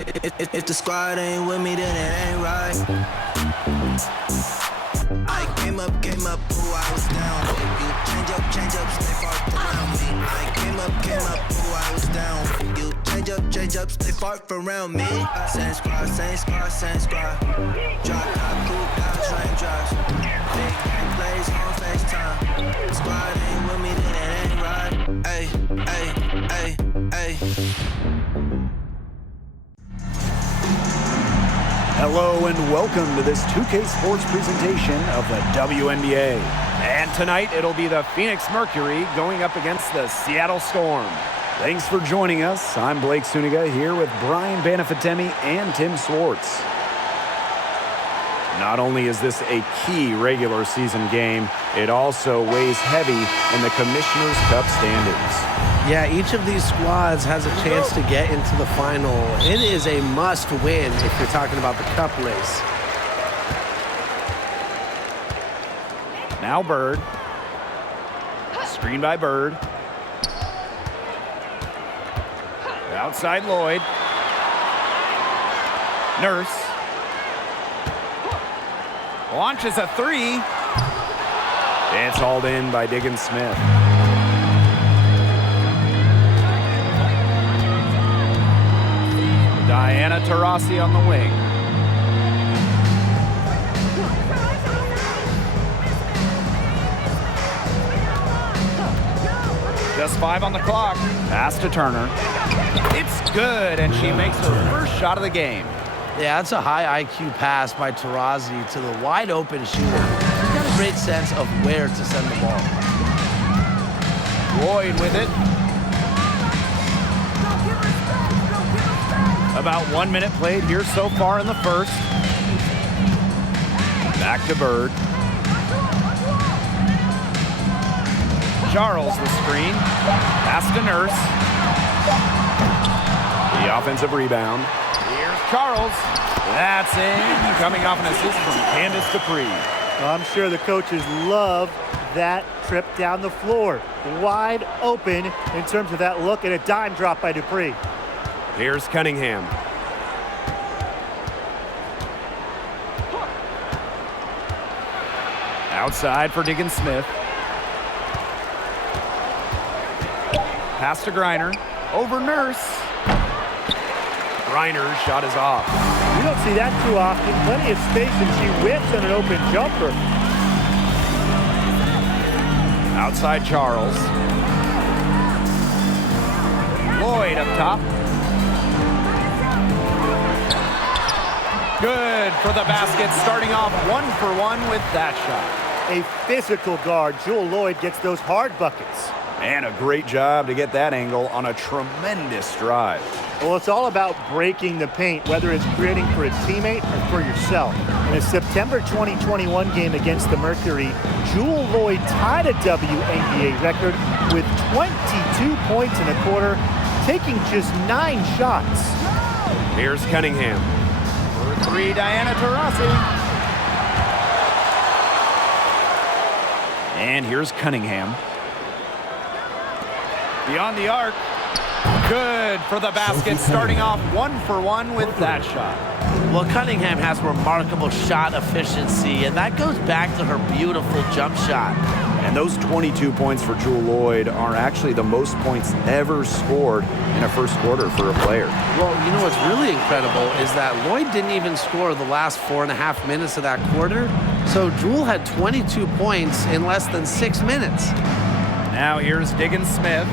If the squad ain't with me, then it ain't right. I came up, ooh, I was down. You change up, stay far around me. I came up, ooh, I was down. You change up, stay far around me. Same squad. Drop top, cool down, train drops. Big bang plays on FaceTime. Squad ain't with me, then it ain't right. Ay. Hello and welcome to this 2K Sports presentation of the WNBA. And tonight it'll be the Phoenix Mercury going up against the Seattle Storm. Thanks for joining us. I'm Blake Suniga here with Brian Banafitemi and Tim Swartz. Not only is this a key regular season game, it also weighs heavy in the Commissioner's Cup standings. Yeah, each of these squads has a chance to get into the final. It is a must-win if you're talking about the Cup race. Now Bird. Screen by Bird. Outside Lloyd. Nurse. Launches a three. It's hauled in by Diggins Smith. Diana Taurasi on the wing. Just 5 on the clock. Pass to Turner. It's good, and she makes her first shot of the game. Yeah, that's a high IQ pass by Taurasi to the wide open shooter. He's got a great sense of where to send the ball. Lloyd with it. About 1 minute played here so far in the first. Back to Bird. Charles the screen. Pass to Nurse. The offensive rebound. Here's Charles. That's in. Coming off an assist from Candace Dupree. Well, I'm sure the coaches love that trip down the floor. Wide open in terms of that look, and a dime drop by Dupree. Here's Cunningham. Outside for Diggins Smith. Pass to Griner. Over Nurse. Griner's shot is off. You don't see that too often. Plenty of space, and she whips on an open jumper. Outside Charles. Lloyd up top. Good for the basket, starting off 1 for 1 with that shot. A physical guard, Jewel Lloyd, gets those hard buckets. And a great job to get that angle on a tremendous drive. Well, it's all about breaking the paint, whether it's creating for a teammate or for yourself. In a September 2021 game against the Mercury, Jewel Lloyd tied a WNBA record with 22 points in a quarter, taking just 9 shots. Here's Cunningham. For 3, Diana Taurasi. And here's Cunningham. Beyond the arc. Good for the basket, starting off 1 for 1 with that shot. Well, Cunningham has remarkable shot efficiency, and that goes back to her beautiful jump shot. And those 22 points for Jewel Lloyd are actually the most points ever scored in a first quarter for a player. Well, you know what's really incredible is that Lloyd didn't even score the last 4.5 minutes of that quarter. So Jewel had 22 points in less than 6 minutes. Now here's Diggins Smith.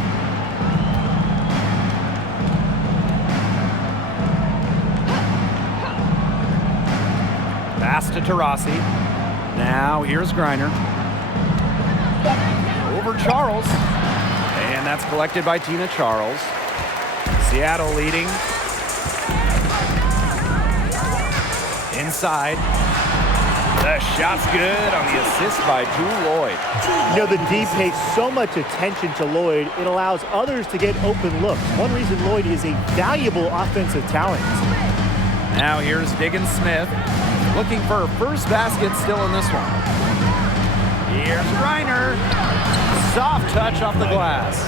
Pass to Taurasi. Now here's Griner. Over Charles. And that's collected by Tina Charles. Seattle leading. Inside. The shot's good on the assist by Jewel Lloyd. You know, the D pays so much attention to Lloyd, it allows others to get open looks. One reason Lloyd is a valuable offensive talent. Now here's Diggins Smith. Looking for her first basket still in this one. Here's Griner. Soft touch off the glass.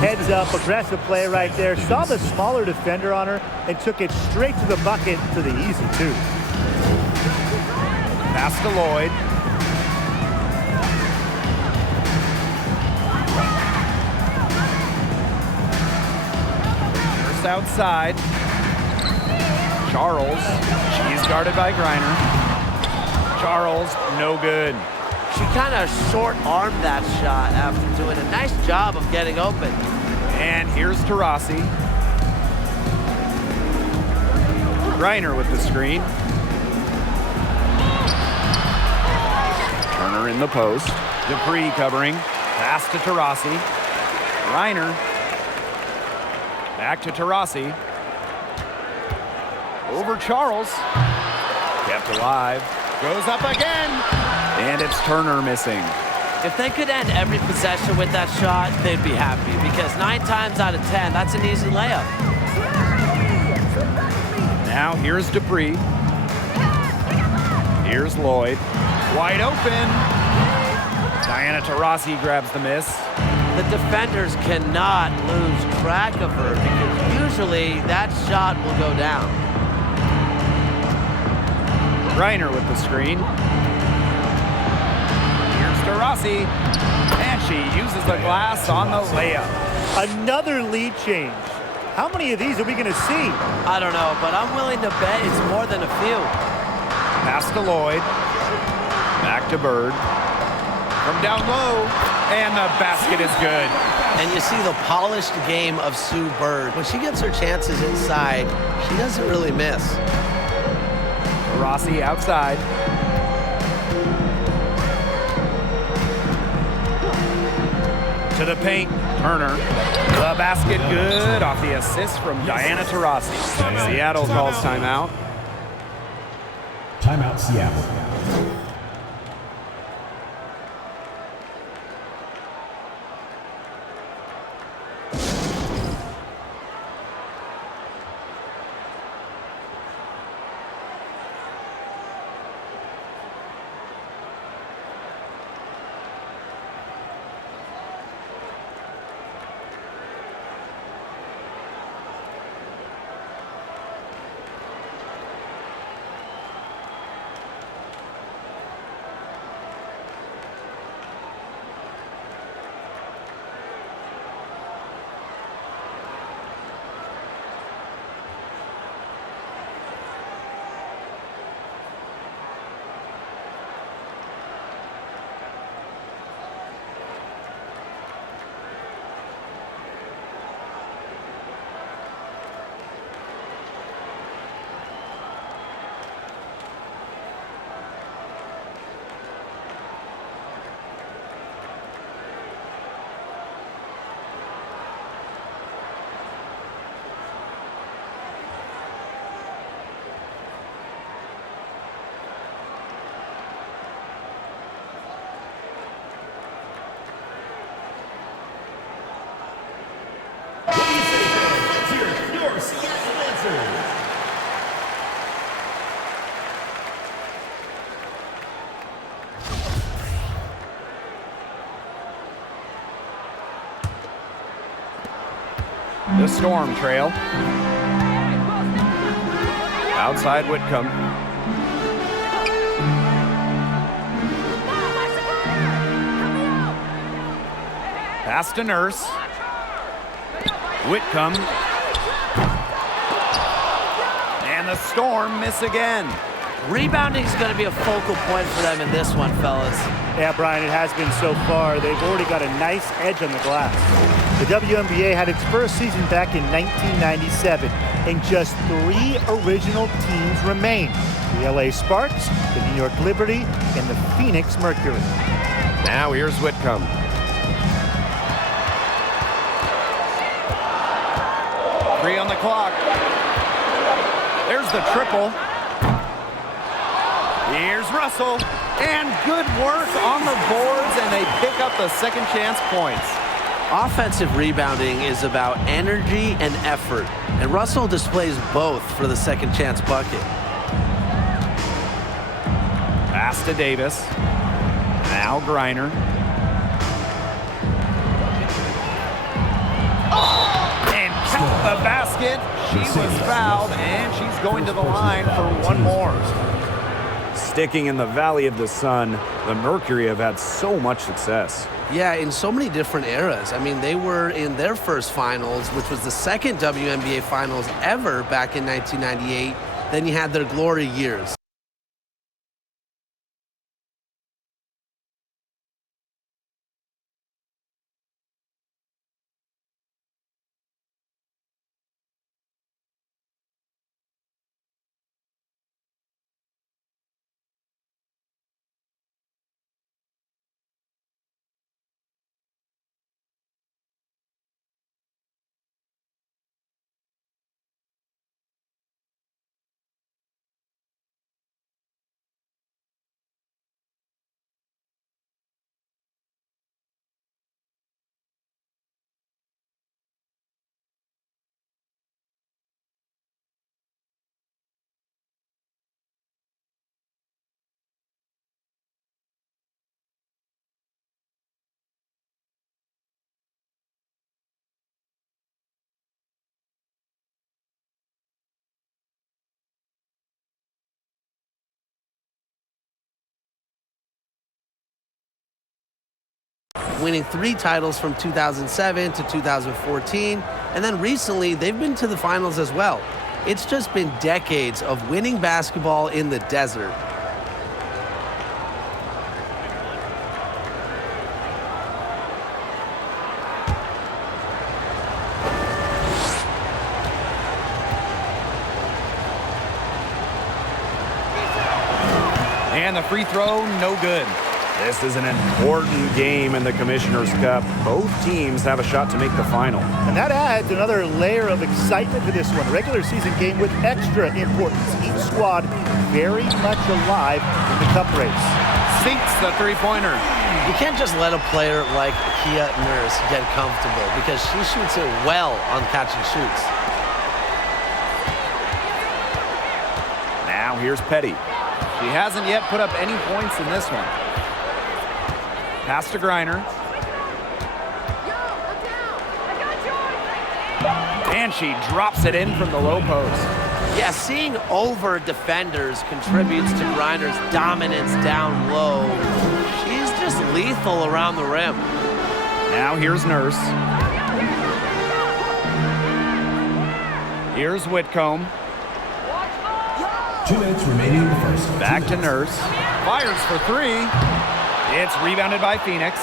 Heads up, aggressive play right there. Saw the smaller defender on her and took it straight to the bucket to the easy two. Pass to Lloyd. First outside. Charles. She's guarded by Griner. Charles, no good. She kind of short-armed that shot after doing a nice job of getting open. And here's Taurasi. Griner with the screen. Turner in the post. Dupree covering. Pass to Taurasi. Griner. Back to Taurasi. Over Charles. Kept alive. Goes up again. And it's Turner missing. If they could end every possession with that shot, they'd be happy because 9 times out of 10, that's an easy layup. Now here's Dupree. Here's Lloyd. Wide open. Diana Taurasi grabs the miss. The defenders cannot lose track of her because usually that shot will go down. Griner with the screen. Here's Taurasi. And she uses the glass on the layup. Another lead change. How many of these are we going to see? I don't know, but I'm willing to bet it's more than a few. Pass to Lloyd. Back to Bird. From down low. And the basket is good. And you see the polished game of Sue Bird. When she gets her chances inside, she doesn't really miss. Rossi outside. To the paint, Turner. The basket good off the assist from Diana Taurasi. Seattle calls timeout. Timeout, Seattle. The Storm trail. Outside Whitcomb. Pass to Nurse. Whitcomb. And the Storm miss again. Rebounding is going to be a focal point for them in this one, fellas. Yeah, Brian, it has been so far. They've already got a nice edge on the glass. The WNBA had its first season back in 1997, and just 3 original teams remain. The LA Sparks, the New York Liberty, and the Phoenix Mercury. Now here's Whitcomb. Three on the clock. There's the triple. Here's Russell. And good work on the boards, and they pick up the second chance points. Offensive rebounding is about energy and effort, and Russell displays both for the second chance bucket. Pass to Davis. Now Griner. The basket. She was fouled, and she's going to the line for one more. Sticking in the Valley of the Sun, the Mercury have had so much success. Yeah, in so many different eras. I mean, they were in their first finals, which was the second WNBA finals ever back in 1998. Then you had their glory years. Winning 3 titles from 2007 to 2014, and then recently they've been to the finals as well. It's just been decades of winning basketball in the desert. And the free throw, no good. This is an important game in the Commissioner's Cup. Both teams have a shot to make the final. And that adds another layer of excitement to this one. Regular season game with extra importance. Each squad very much alive in the cup race. Sinks the three-pointer. You can't just let a player like Kia Nurse get comfortable because she shoots it well on catch and shoots. Now here's Petty. She hasn't yet put up any points in this one. Pass to Griner. And she drops it in from the low post. Yeah, seeing over defenders contributes to Griner's dominance down low. She's just lethal around the rim. Now here's Nurse. Here's Whitcomb. 2 minutes remaining in the first. Back to Nurse. Fires for 3. It's rebounded by Phoenix.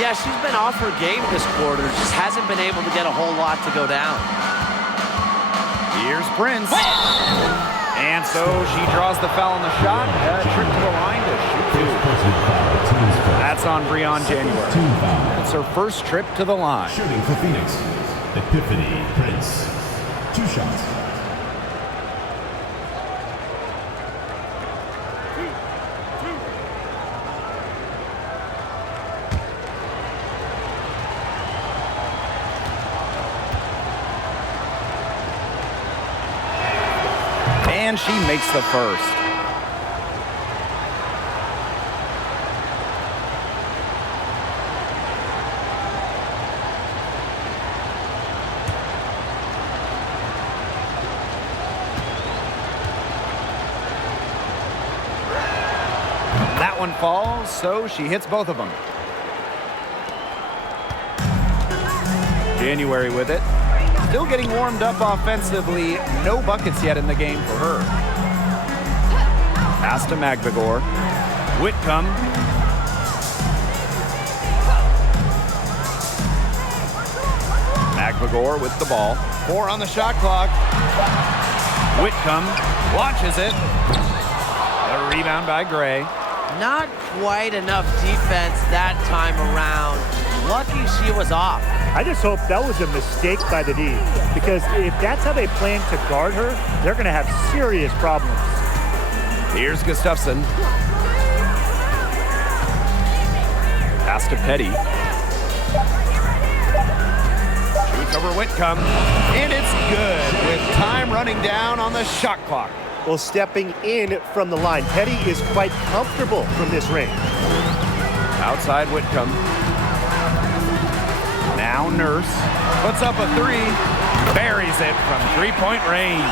Yeah, she's been off her game this quarter. Just hasn't been able to get a whole lot to go down. Here's Prince. And so she draws the foul on the shot. A trip to the line to shoot 2. That's on Breon January. It's her first trip to the line. Shooting for Phoenix. Epiphany Prince. 2 shots. And she makes the first. That one falls, so she hits both of them. January with it. Still getting warmed up offensively. No buckets yet in the game for her. Pass to Magbagor. Whitcomb. Magbagor with the ball. 4 on the shot clock. Whitcomb watches it. A rebound by Gray. Not quite enough defense that time around. Lucky she was off. I just hope that was a mistake by the D, because if that's how they plan to guard her, they're going to have serious problems. Here's Gustafson. Pass to Petty. Shoots over Whitcomb. And it's good with time running down on the shot clock. Well, stepping in from the line, Petty is quite comfortable from this range. Outside Whitcomb. Now Nurse puts up a 3. Buries it from three-point range.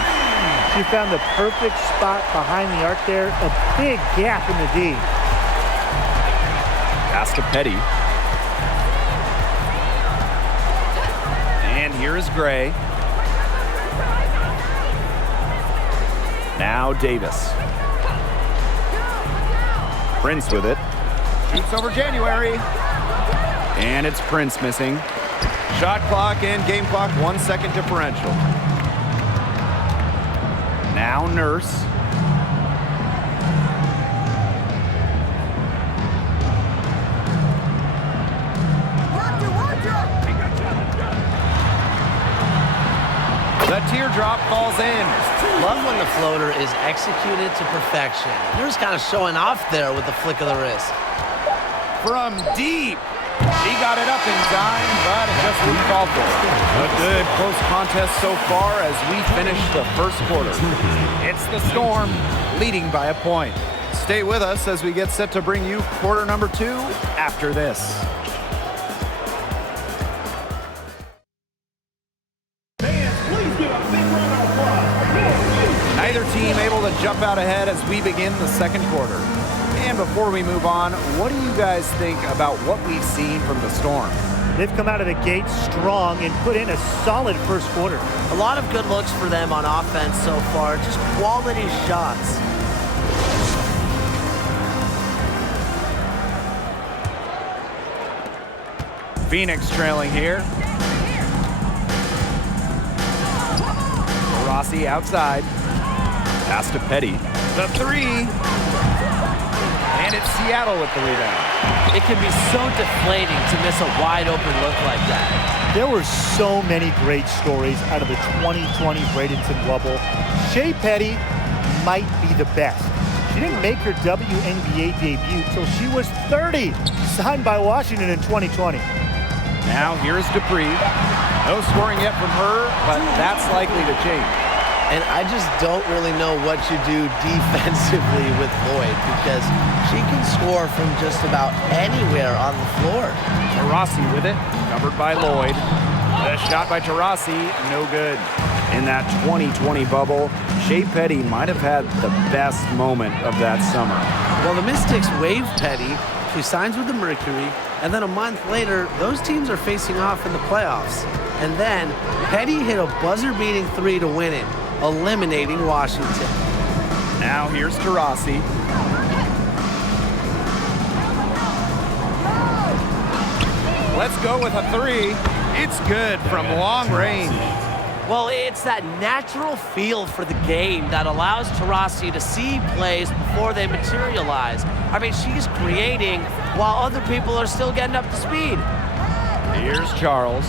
She found the perfect spot behind the arc there. A big gap in the D. Pass to Petty. And here is Gray. Now Davis. Prince with it. Shoots over January. And it's Prince missing. Shot clock and game clock 1 second differential. Now Nurse. The teardrop falls in. Love when the floater is executed to perfection. You're just kind of showing off there with the flick of the wrist. From deep. He got it up in time, but it just wouldn't fall for it. A good close contest so far as we finish the first quarter. It's the Storm leading by a point. Stay with us as we get set to bring you quarter number 2 after this. Neither team able to jump out ahead as we begin the second quarter. And before we move on, what do you guys think about what we've seen from the Storm? They've come out of the gate strong and put in a solid first quarter. A lot of good looks for them on offense so far, just quality shots. Phoenix trailing here. Rossi outside. Pass to Petty. The three. And it's Seattle with the rebound. It can be so deflating to miss a wide open look like that. There were so many great stories out of the 2020 Bradenton bubble. Shea Petty might be the best. She didn't make her WNBA debut till she was 30, signed by Washington in 2020. Now here's Dupree. No scoring yet from her, but that's likely to change. And I just don't really know what you do defensively with Lloyd because she can score from just about anywhere on the floor. Taurasi with it, covered by Lloyd. The shot by Taurasi, no good. In that 2020 bubble, Shea Petty might have had the best moment of that summer. Well, the Mystics waive Petty. She signs with the Mercury. And then a month later, those teams are facing off in the playoffs. And then Petty hit a buzzer-beating three to win it, eliminating Washington. Now here's Taurasi. Let's go with a three. It's good from long range. Well, it's that natural feel for the game that allows Taurasi to see plays before they materialize. I mean, she's creating while other people are still getting up to speed. Here's Charles.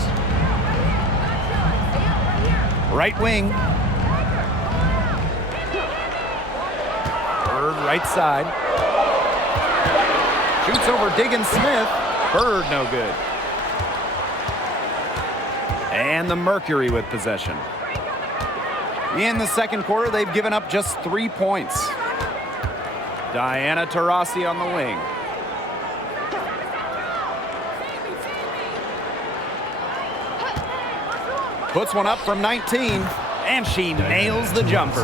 Right wing. Bird right side. Shoots over Diggins Smith. Bird no good. And the Mercury with possession. In the second quarter, they've given up just 3 points. Diana Taurasi on the wing. Puts one up from 19, and she nails the jumper.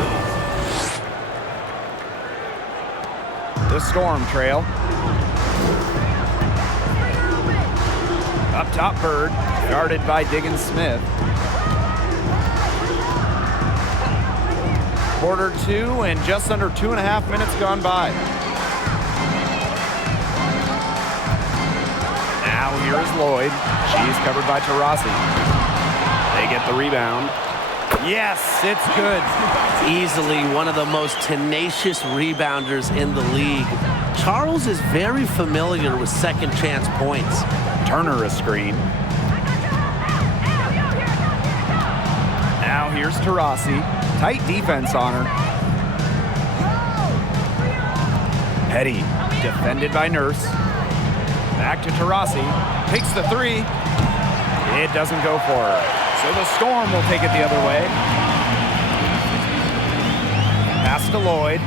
The Storm trail. Up top, Bird, guarded by Diggins Smith. Quarter 2 and just under 2.5 minutes gone by. Now here is Lloyd. She's covered by Taurasi. They get the rebound. Yes, it's good. Easily one of the most tenacious rebounders in the league. Charles is very familiar with second chance points. Turner a screen. Now here's Taurasi. Tight defense on her. Petty, defended by Nurse. Back to Taurasi. Takes the three. It doesn't go for her. So the Storm will take it the other way. Pass to Lloyd.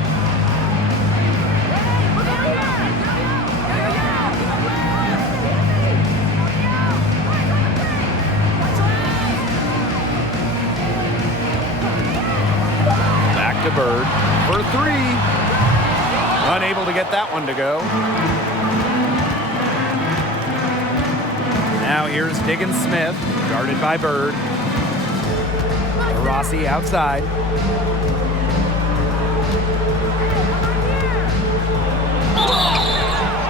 to Bird for three. Unable to get that one to go. Now here's Diggins Smith, guarded by Bird. Rossi outside.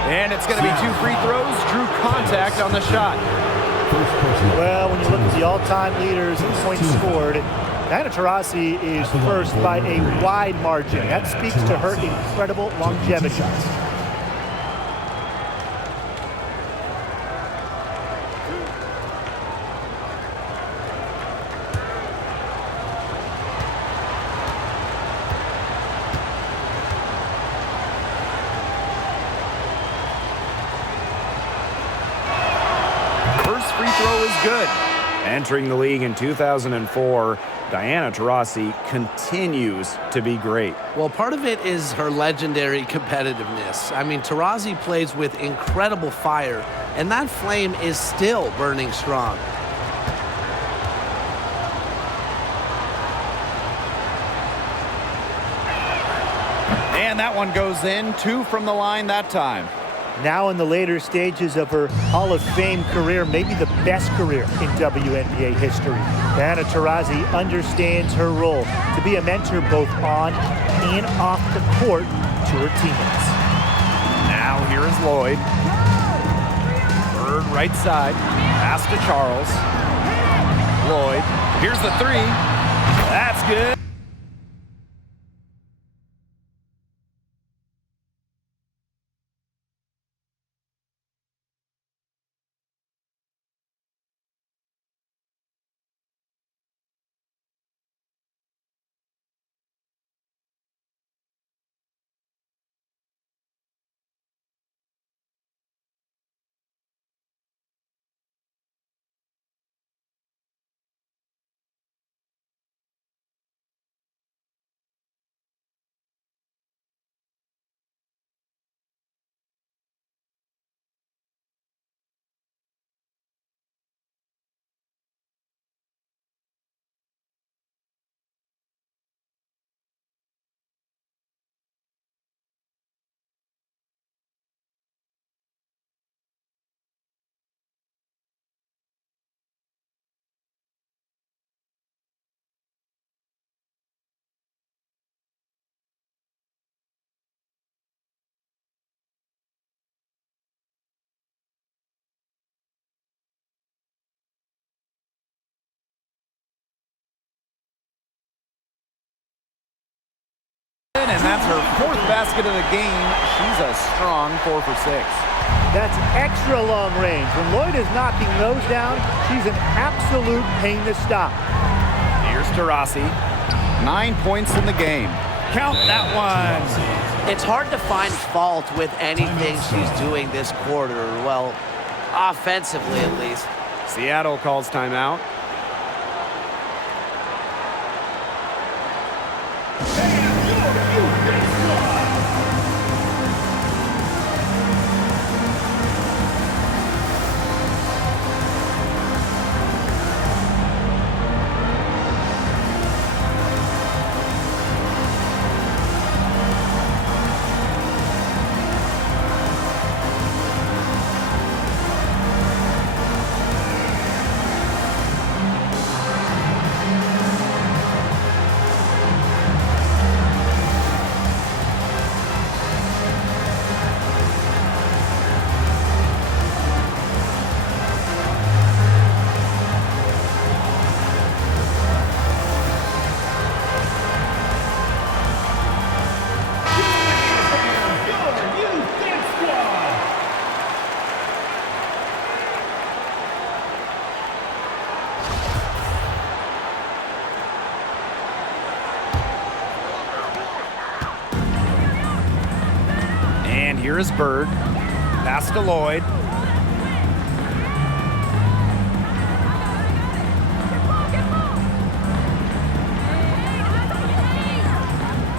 And it's going to be 2 free throws. Drew contact on the shot. Well, when you look at the all-time leaders in points scored, Diana Taurasi is first by a wide margin. That speaks to her incredible longevity. Good. Entering the league in 2004, Diana Taurasi continues to be great. Well, part of it is her legendary competitiveness. I mean, Taurasi plays with incredible fire, and that flame is still burning strong. And that one goes in. 2 from the line that time. Now in the later stages of her Hall of Fame career, maybe the best career in WNBA history. Diana Taurasi understands her role to be a mentor both on and off the court to her teammates. Now here is Lloyd. Bird right side. Pass to Charles. Lloyd. Here's the 3. That's good. And that's her 4th basket of the game. She's a strong 4 for 6. That's extra long range. When Lloyd is knocking those down, she's an absolute pain to stop. Here's Taurasi. 9 points in the game. Count that one. It's hard to find fault with anything she's doing this quarter. Well, offensively at least. Seattle calls timeout. Here is Bird. Pass to Lloyd.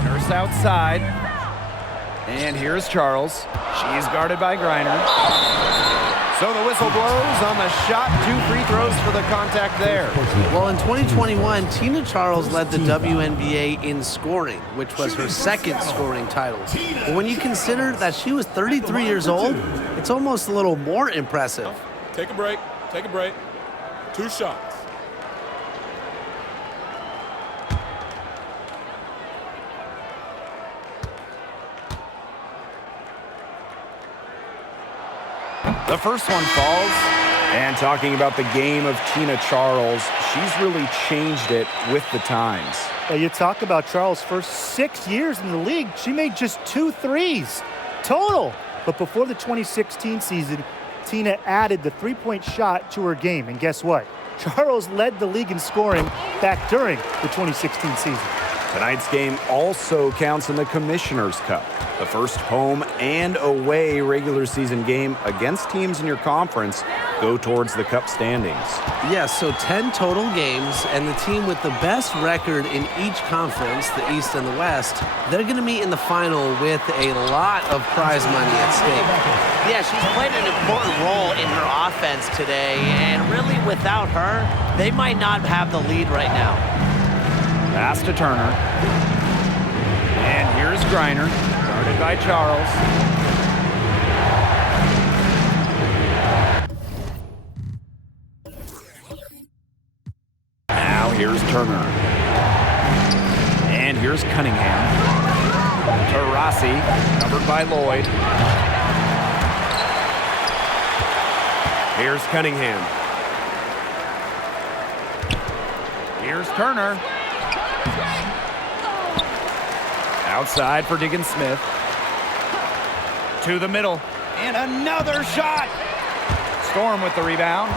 Nurse outside. And here's Charles. She's guarded by Griner. So the whistle blows on the shot. 2 free throws for the contact there. Well, in 2021, Tina Charles led the WNBA in scoring, which was her second scoring title. But when you consider that she was 33 years old, it's almost a little more impressive. Take a break. Take a break. 2 shots. The first one falls. And talking about the game of Tina Charles, she's really changed it with the times. You talk about Charles' first 6 years in the league, she made just 2 threes total. But before the 2016 season, Tina added the three-point shot to her game. And guess what? Charles led the league in scoring back during the 2016 season. Tonight's game also counts in the Commissioner's Cup, the first home and away regular season game against teams in your conference go towards the Cup standings. Yes, so 10 total games, and the team with the best record in each conference, the East and the West, they're going to meet in the final with a lot of prize money at stake. Yeah, she's played an important role in her offense today, and really without her, they might not have the lead right now. Pass to Turner. And here's Griner, guarded by Charles. Now here's Turner. And here's Cunningham. To Rossi, covered by Lloyd. Here's Cunningham. Here's Turner. Outside for Diggins Smith. To the middle. And another shot. Storm with the rebound.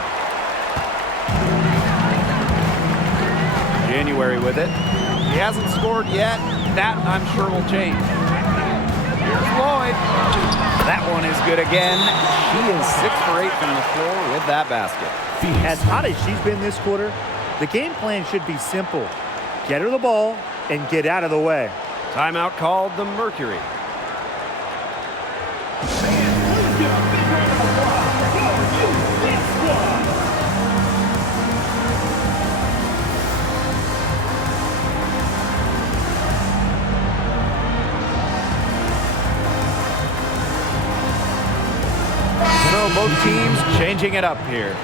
January with it. He hasn't scored yet. That, I'm sure, will change. Here's Lloyd. That one is good again. She is 6 for 8 from the floor with that basket. As hot as she's been this quarter, the game plan should be simple. Get her the ball and get out of the way. Timeout called the Mercury. So both teams changing it up here.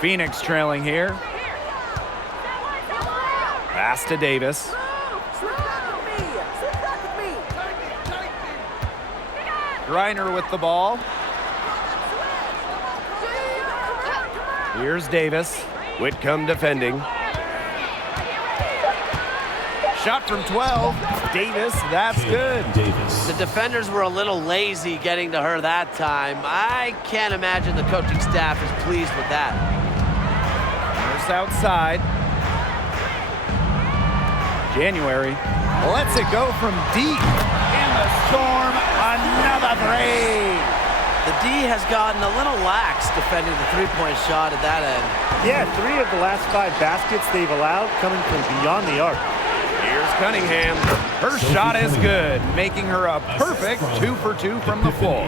Phoenix trailing here. Pass to Davis. Griner with the ball. Here's Davis. Whitcomb defending. Shot from 12. Davis, that's good. Davis. The defenders were a little lazy getting to her that time. I can't imagine the coaching staff is pleased with that. Nurse outside. January lets it go from deep. And the Storm, another three. The D has gotten a little lax defending the three-point shot at that end. Yeah, 3 of the last 5 baskets they've allowed coming from beyond the arc. Here's Cunningham. Her shot is good, making her a perfect 2 for 2 from the floor.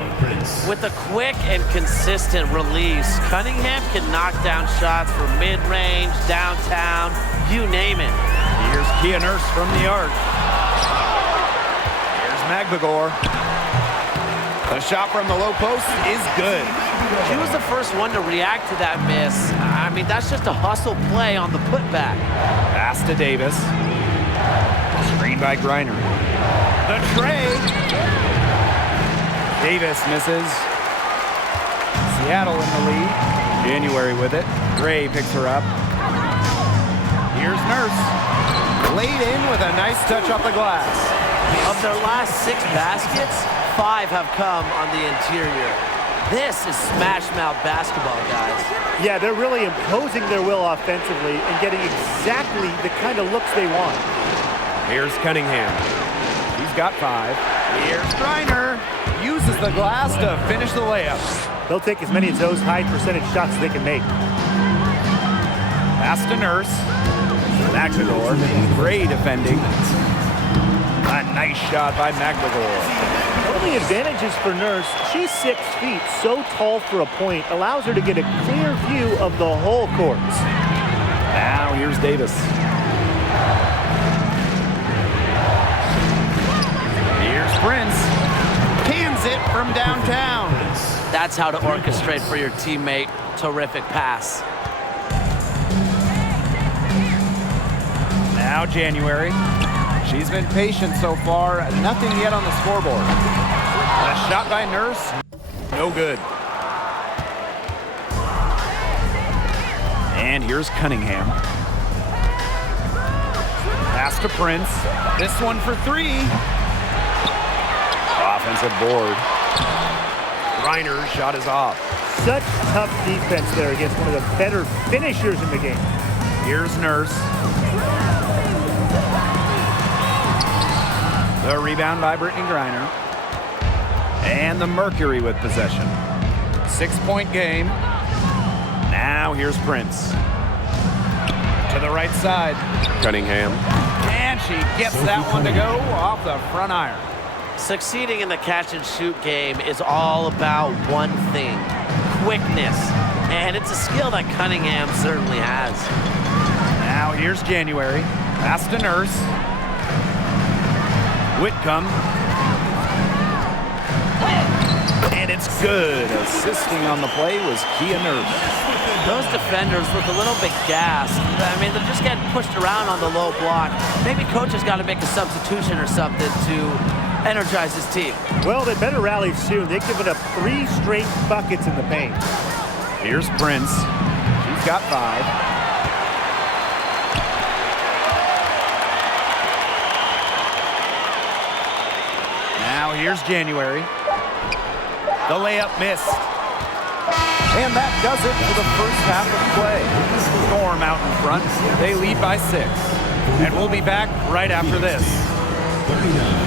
With a quick and consistent release, Cunningham can knock down shots from mid-range, downtown, you name it. Here's Kia Nurse from the arc. Here's Magbagor. The shot from the low post is good. She was the first one to react to that miss. I mean, that's just a hustle play on the putback. Pass to Davis. Screen by Griner. The trade. Davis misses. Seattle in the lead. January with it. Gray picks her up. Here's Nurse. Laid in with a nice touch off the glass. Of their last 6 baskets, 5 have come on the interior. This is smash-mouth basketball, guys. Yeah, they're really imposing their will offensively and getting exactly the kind of looks they want. Here's Cunningham. He's got 5. Here's Griner. Uses the glass to finish the layup. They'll take as many of those high percentage shots as they can make. Pass to Nurse. McNagor, great defending. A nice shot by McNagor. One of the advantages for Nurse, she's 6 feet, so tall for a point, allows her to get a clear view of the whole court. Now here's Davis. Here's Prince. Pans it from downtown. That's how to orchestrate for your teammate. Terrific pass. Now January. She's been patient so far. Nothing yet on the scoreboard. And a shot by Nurse. No good. And here's Cunningham. Pass to Prince. This one for 3. Offensive board. Reiner's shot is off. Such tough defense there against one of the better finishers in the game. Here's Nurse. The rebound by Brittany Griner. And the Mercury with possession. 6-point game. Now here's Prince. To the right side. Cunningham. And she gets that one to go off the front iron. Succeeding in the catch-and-shoot game is all about one thing: quickness. And it's a skill that Cunningham certainly has. Now here's January. Pass to Nurse. Whitcomb. And it's good. Assisting on the play was Kia Nurse. Those defenders look a little bit gassed. I mean, they're just getting pushed around on the low block. Maybe coach has got to make a substitution or something to energize his team. Well, they better rally soon. They've given up 3 straight buckets in the paint. Here's Prince. She's got 5. Now here's January. The layup missed. And that does it for the first half of play. Storm out in front. They lead by 6. And we'll be back right after this. 39.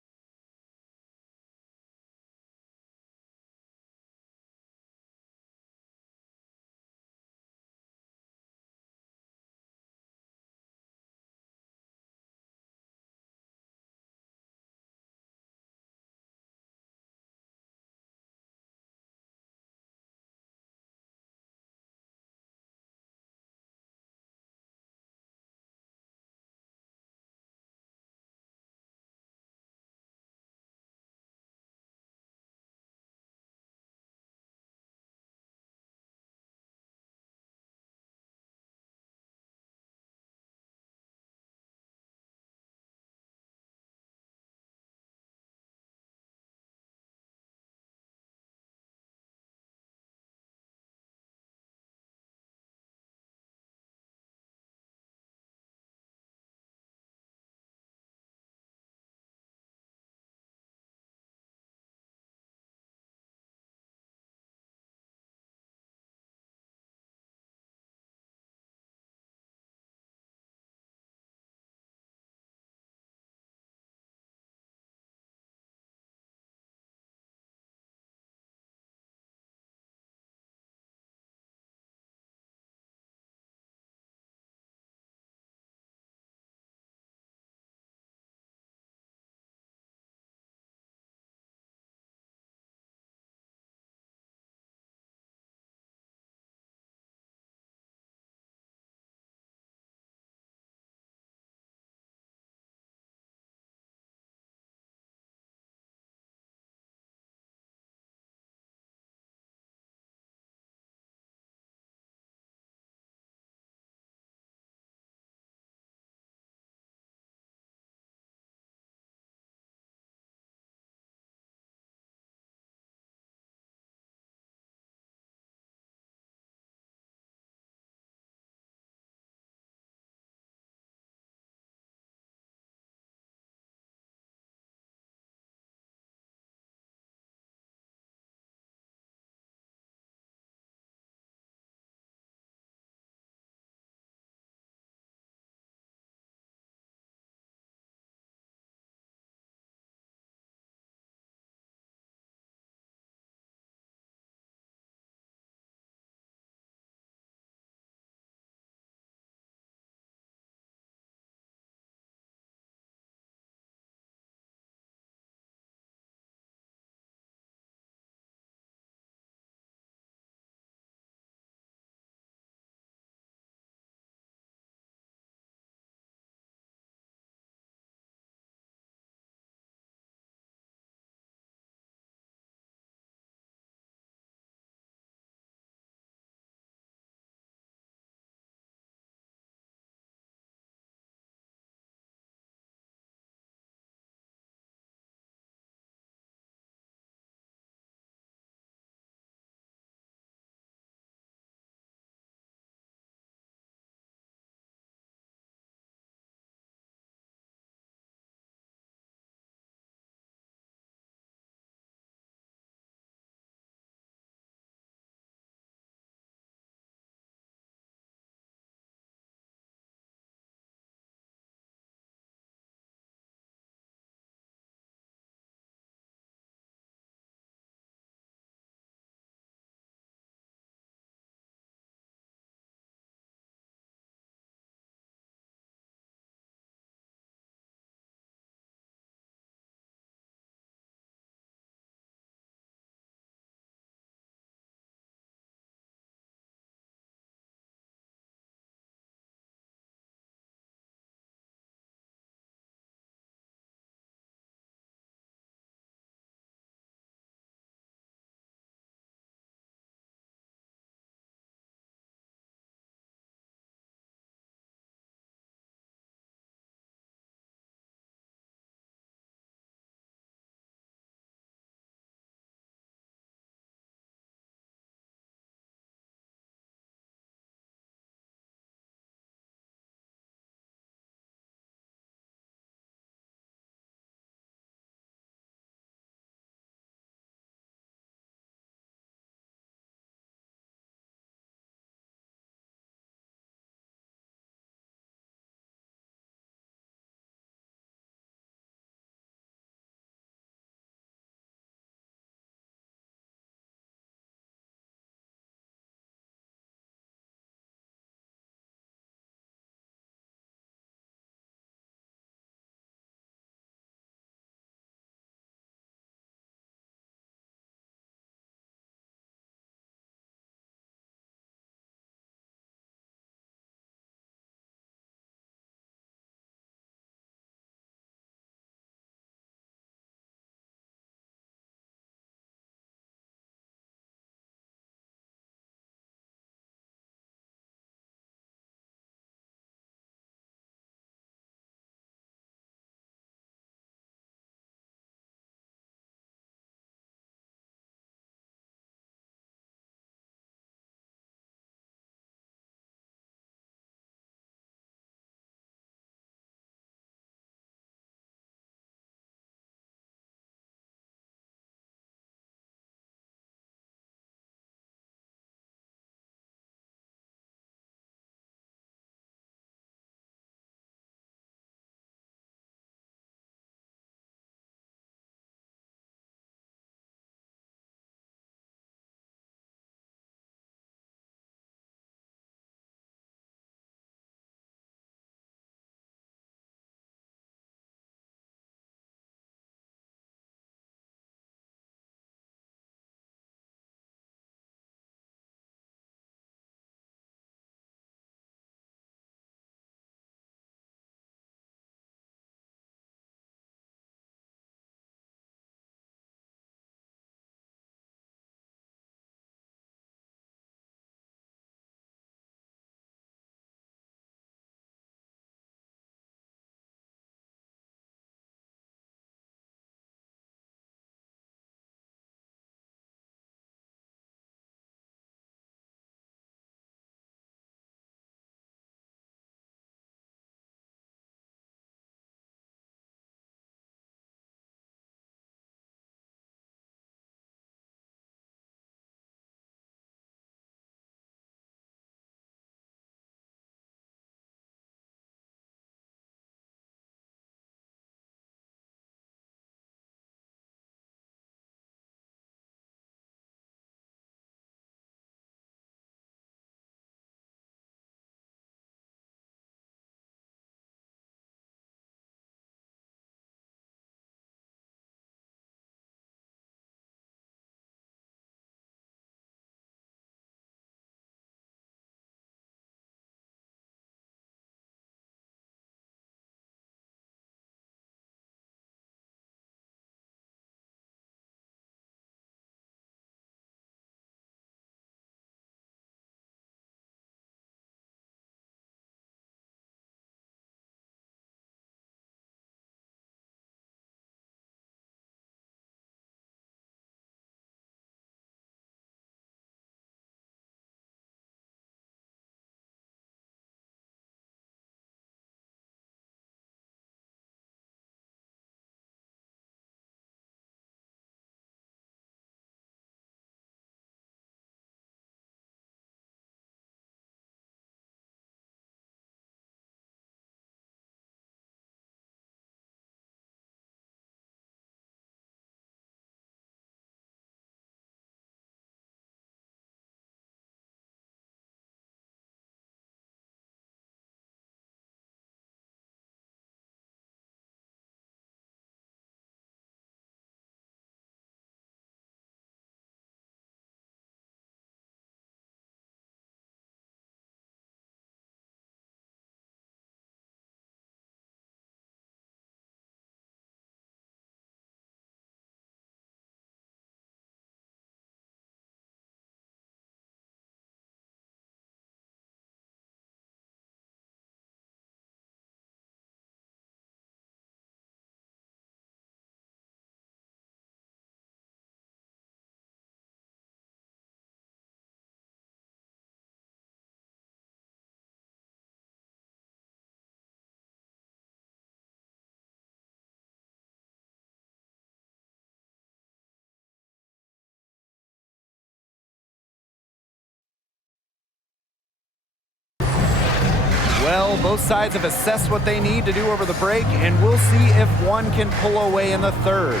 Well, both sides have assessed what they need to do over the break, and we'll see if one can pull away in the third.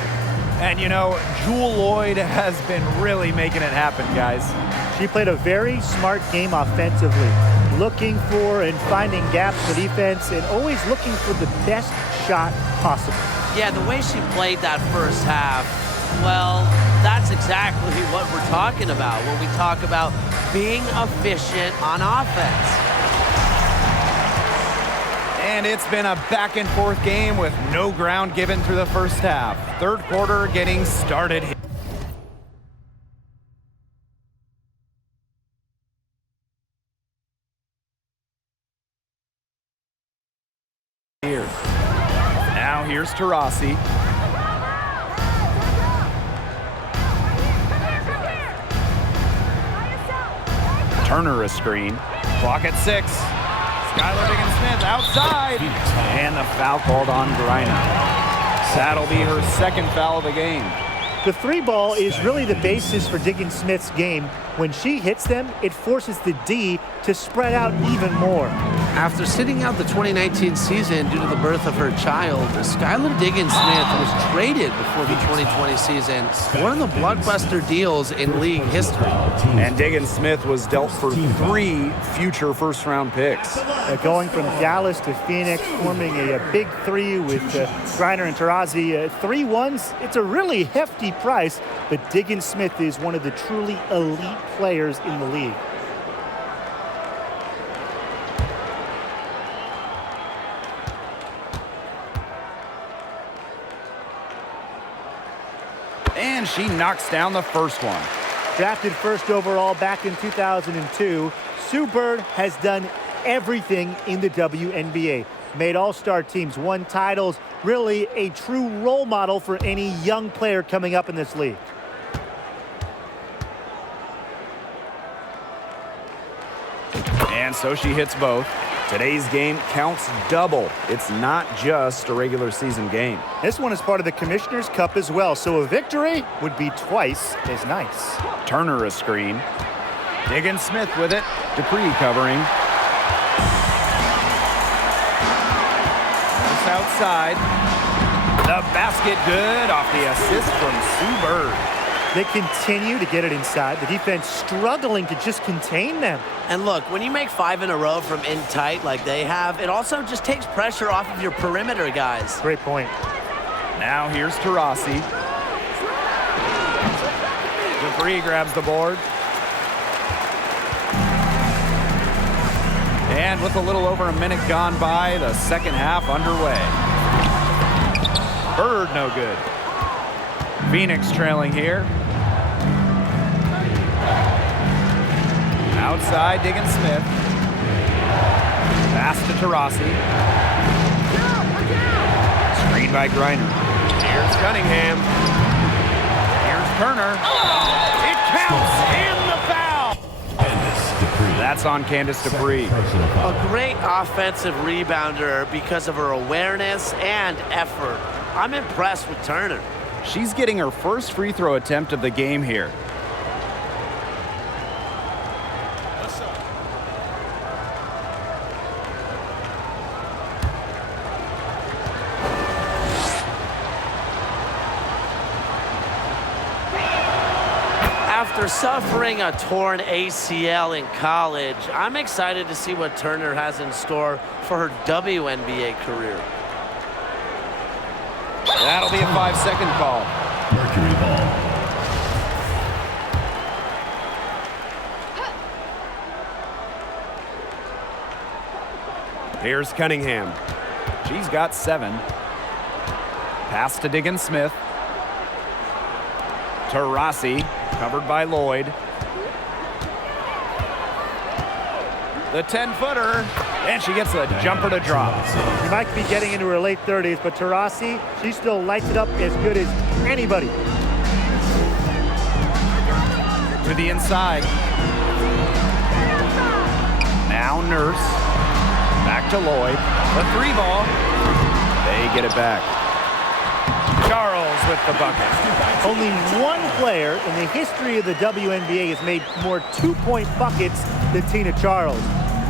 And, you know, Jewel Lloyd has been really making it happen, guys. She played a very smart game offensively, looking for and finding gaps for defense and always looking for the best shot possible. Yeah, the way she played that first half, well, that's exactly what we're talking about when we talk about being efficient on offense. And it's been a back-and-forth game with no ground given through the first half. Third quarter getting started. Here. Now here's Taurasi. Turner a screen. Clock at 6. Skylar Diggins-Smith outside. And the foul called on Griner. That'll be her second foul of the game. The three ball is really the basis for Diggins-Smith's game. When she hits them, it forces the D to spread out even more. After sitting out the 2019 season due to the birth of her child, Skylar Diggins-Smith was traded before the 2020 season. One of the blockbuster deals in league history. And Diggins-Smith was dealt for 3 future first-round picks. Going from Dallas to Phoenix, forming a big three with Griner and Taurasi. 3 ones, it's a really hefty price, but Diggins-Smith is one of the truly elite players in the league. And she knocks down the first one. Drafted first overall back in 2002, Sue Bird has done everything in the WNBA. Made all-star teams, won titles, really a true role model for any young player coming up in this league. And so she hits both. Today's game counts double. It's not just a regular season game. This one is part of the Commissioner's Cup as well, so a victory would be twice as nice. Turner a screen. Diggins-Smith with it. Dupree covering. Just outside. The basket good off the assist from Sue Bird. They continue to get it inside. The defense struggling to just contain them. And look, when you make 5 in a row from in tight like they have, it also just takes pressure off of your perimeter guys. Great point. Now here's Taurasi. Dupree grabs the board. And with a little over a minute gone by, the second half underway. Bird no good. Phoenix trailing here. Outside, Diggins-Smith. Pass to Taurasi. Screen by Griner. Here's Cunningham. Here's Turner. It counts in the foul. That's on Candace Dupree. A great offensive rebounder because of her awareness and effort. I'm impressed with Turner. She's getting her first free throw attempt of the game here. After suffering a torn ACL in college, I'm excited to see what Turner has in store for her WNBA career. That'll be a 5-second call. Mercury ball. Here's Cunningham. She's got 7. Pass to Diggins-Smith. Taurasi, covered by Lloyd. The 10-footer, and she gets a jumper to drop. She might be getting into her late 30s, but Taurasi, she still lights it up as good as anybody. To the inside. Now Nurse. Back to Lloyd. The 3 ball. They get it back. Charles with the bucket. Only one player in the history of the WNBA has made more 2-point buckets than Tina Charles.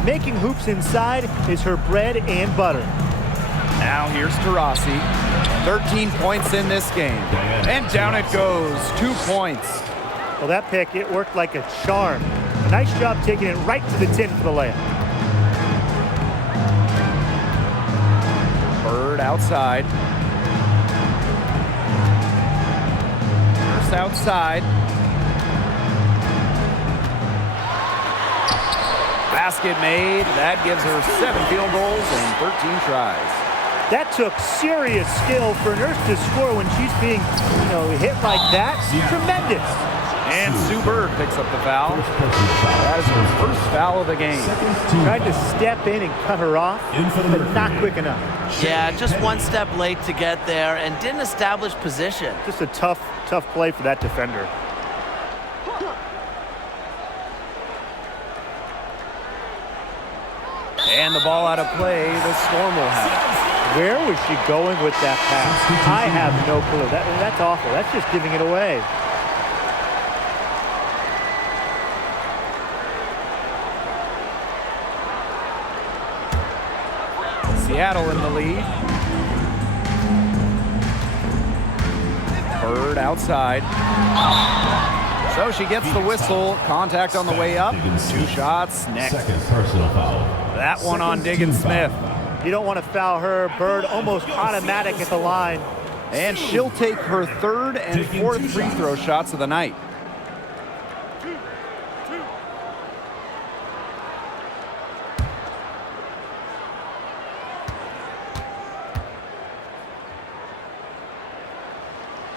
Making hoops inside is her bread and butter. Now here's Taurasi. 13 points in this game. And down it goes. 2 points. Well, that pick, it worked like a charm. A nice job taking it right to the tin for the layup. Bird outside. Nurse outside. Basket made. That gives her 7 field goals and 13 tries. That took serious skill for Nurse to score when she's being, hit like that. Tremendous. And Sue Bird picks up the foul. That is her first foul of the game. Tried to step in and cut her off, but not quick enough. Yeah, just one step late to get there and didn't establish position. Just a tough play for that defender. And the ball out of play, the Storm will have it. Where was she going with that pass? I have no clue. That's awful. That's just giving it away. Seattle in the lead. Bird outside. So she gets the whistle. Contact on the way up. 2 shots next. Second personal foul. That one on Diggins-Smith. You don't want to foul her. Bird almost automatic at the line. And she'll take her 3rd and 4th free throw shots of the night.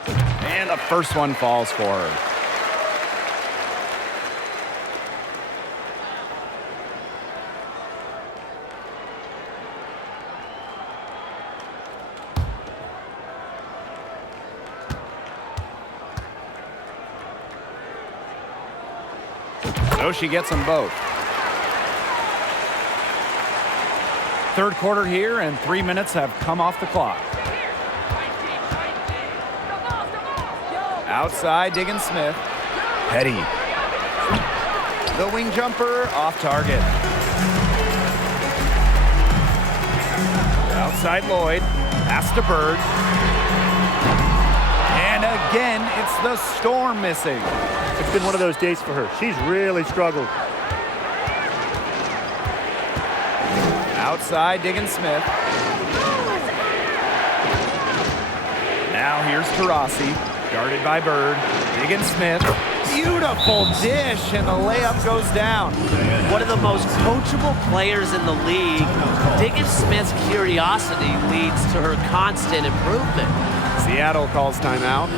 And the first one falls for her. So she gets them both. 3rd quarter here, and 3 minutes have come off the clock. Outside, Diggins-Smith. Petty. The wing jumper off target. Outside Lloyd. Pass to Bird. And again, it's the Storm missing. It's been one of those days for her. She's really struggled. Outside, Diggins-Smith. Now here's Taurasi, guarded by Bird. Diggins-Smith, beautiful dish, and the layup goes down. One of the most coachable players in the league. Diggins-Smith's curiosity leads to her constant improvement. Seattle calls timeout.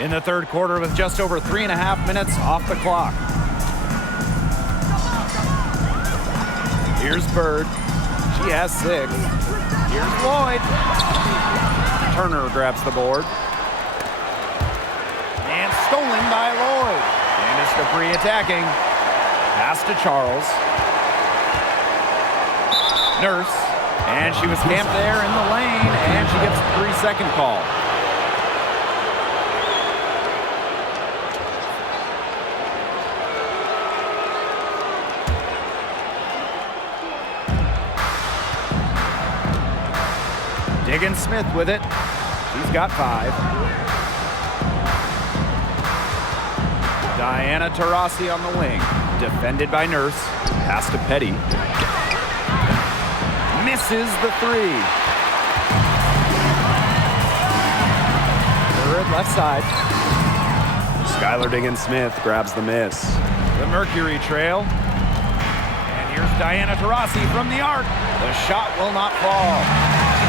In the 3rd quarter with just over 3.5 minutes off the clock. Here's Bird. She has 6. Here's Lloyd. Turner grabs the board. And stolen by Lloyd. Candace Dupree attacking. Pass to Charles. Nurse. And she was camped there in the lane, and she gets a 3-second call. Diggins-Smith with it. She's got 5. Diana Taurasi on the wing. Defended by Nurse. Pass to Petty. Misses the 3. Bird left side. Skylar Diggins-Smith grabs the miss. The Mercury trail. And here's Diana Taurasi from the arc. The shot will not fall.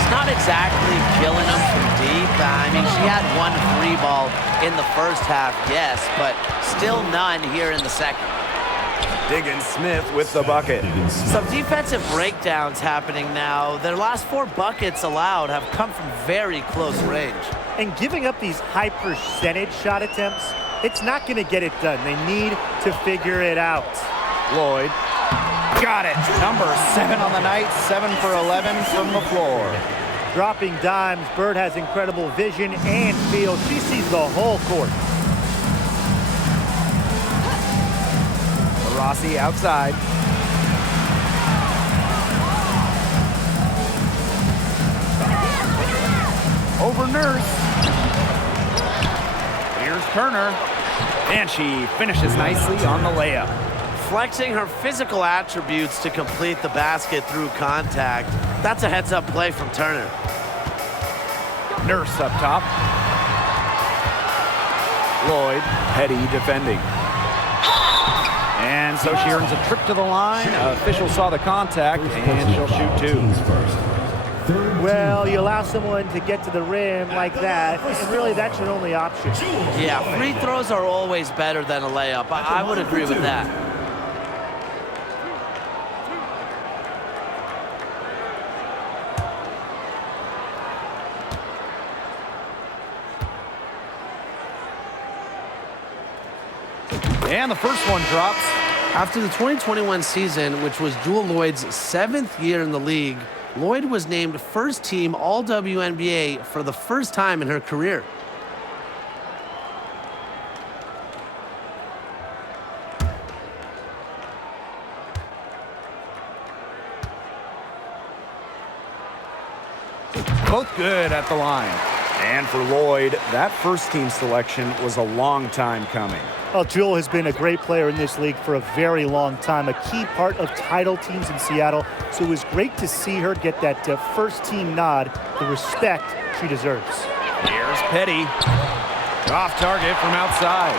not exactly killing them from deep. I mean, she had 1 free ball in the first half, yes, but still none here in the second. Diggins Smith with the bucket. Some defensive breakdowns happening now. Their last 4 buckets allowed have come from very close range. And giving up these high percentage shot attempts, it's not going to get it done. They need to figure it out. Lloyd got it. Number 7 on the night, 7 for 11 from the floor. Dropping dimes, Bird has incredible vision and feel. She sees the whole court. Rossi outside. Over Nurse. Here's Turner. And she finishes nicely on the layup. Flexing her physical attributes to complete the basket through contact. That's a heads-up play from Turner. Nurse up top. Lloyd, Petty defending. And so she earns a trip to the line. Official saw the contact, and she'll shoot 2. Well, you allow someone to get to the rim like that, and really that's your only option. Yeah, free throws are always better than a layup. I would agree with that. And the first one drops. After the 2021 season, which was Jewell Lloyd's 7th year in the league, Lloyd was named first team All WNBA for the first time in her career. Both good at the line. And for Lloyd, that first team selection was a long time coming. Well, Jewell has been a great player in this league for a very long time, a key part of title teams in Seattle. So it was great to see her get that first team nod, the respect she deserves. Here's Petty. Off target from outside.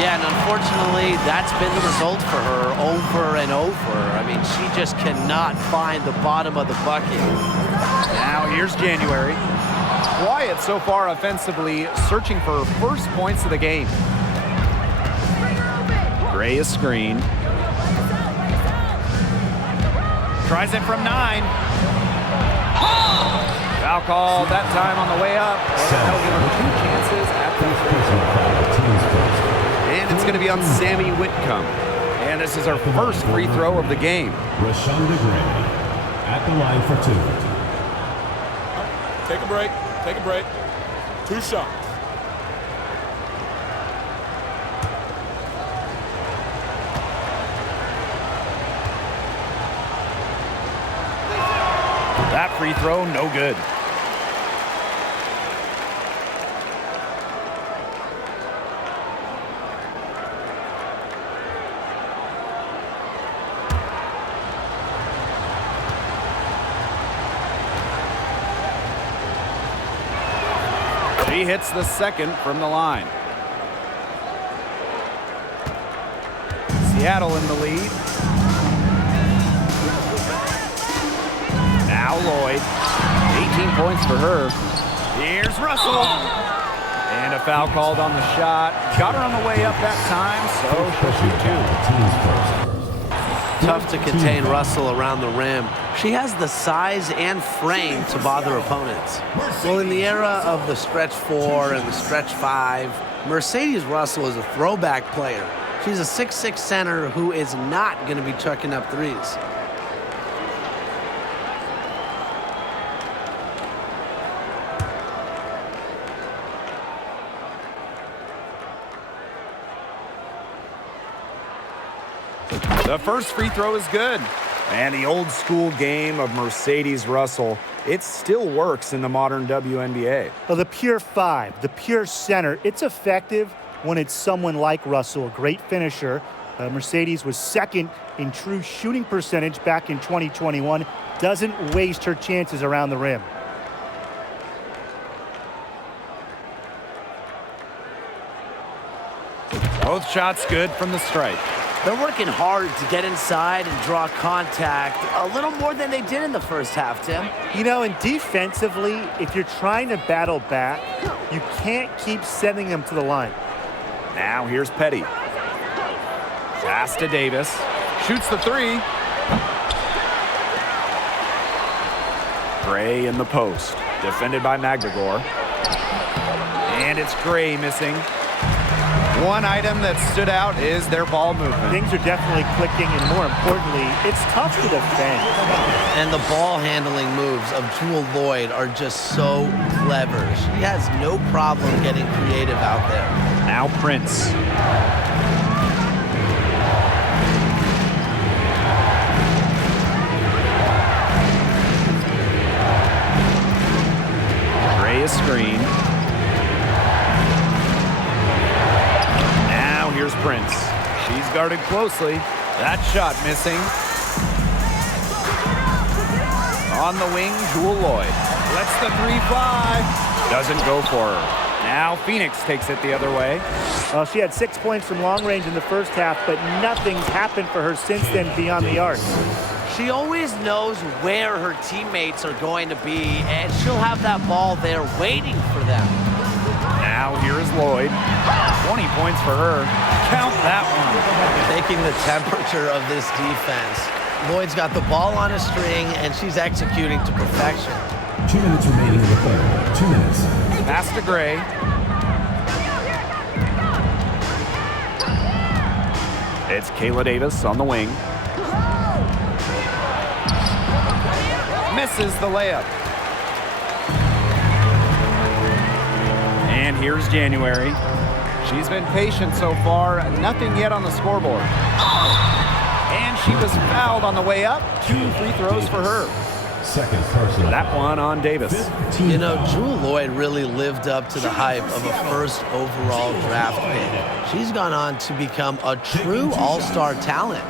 Yeah, and unfortunately, that's been the result for her over and over. I mean, she just cannot find the bottom of the bucket. Now here's January. Quiet so far offensively, searching for her first points of the game. Gray a screen. Tries it from 9. Foul call that time on the way up. They'll give her 2 chances at the free throw. And it's going to be on Sammy Whitcomb. And this is her first free throw of the game. Rashonda Gray at the line for 2. Take a break. Take a break. 2 shots. That free throw, no good. She hits the second from the line. Seattle in the lead. Now Lloyd. 18 points for her. Here's Russell. And a foul called on the shot. Got her on the way up that time, so she'll shoot 2. Tough to contain Russell around the rim. She has the size and frame to bother opponents. Well, in the era of the stretch 4 and the stretch 5, Mercedes Russell is a throwback player. She's a 6'6" center who is not going to be chucking up threes. The first free throw is good. And the old school game of Mercedes Russell, it still works in the modern WNBA. Well, the pure 5, the pure center, it's effective when it's someone like Russell, a great finisher. Mercedes was second in true shooting percentage back in 2021. Doesn't waste her chances around the rim. Both shots good from the stripe. They're working hard to get inside and draw contact a little more than they did in the first half, Tim. You know, and defensively, if you're trying to battle back, you can't keep sending them to the line. Now here's Petty. Pass to Davis. Shoots the three. Gray in the post. Defended by McGregor. And it's Gray missing. One item that stood out is their ball movement. Things are definitely clicking, and more importantly, it's tough to defend. And the ball handling moves of Jewel Lloyd are just so clever. She has no problem getting creative out there. Now Prince. Gray is screen. Now here's Prince. She's guarded closely. That shot missing. On the wing, Jewel Lloyd. Lets the three fly. Doesn't go for her. Now Phoenix takes it the other way. Well, she had 6 points from long range in the first half, but nothing's happened for her since then beyond the arc. She always knows where her teammates are going to be, and she'll have that ball there waiting for them. Now here is Lloyd. 20 points for her. Count that one. Taking the temperature of this defense. Lloyd's got the ball on a string, and she's executing to perfection. 2 minutes remaining in the third. 2 minutes. Pass to Gray. It's Kayla Davis on the wing. Misses the layup. And here's January. She's been patient so far. Nothing yet on the scoreboard. And she was fouled on the way up. 2 free throws for her. Second personal. That one on Davis. You know, Jewel Lloyd really lived up to the hype of a first overall draft pick. She's gone on to become a true all-star talent.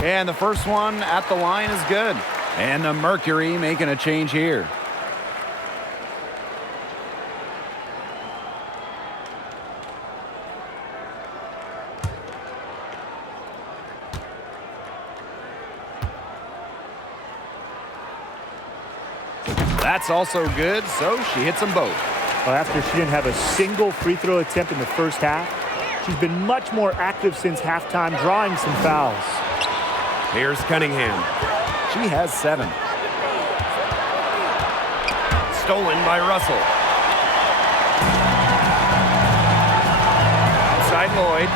And the first one at the line is good. And the Mercury making a change here. That's also good, so she hits them both. Well, after she didn't have a single free throw attempt in the first half, she's been much more active since halftime, drawing some fouls. Here's Cunningham. She has 7. Stolen by Russell. Outside Lloyd.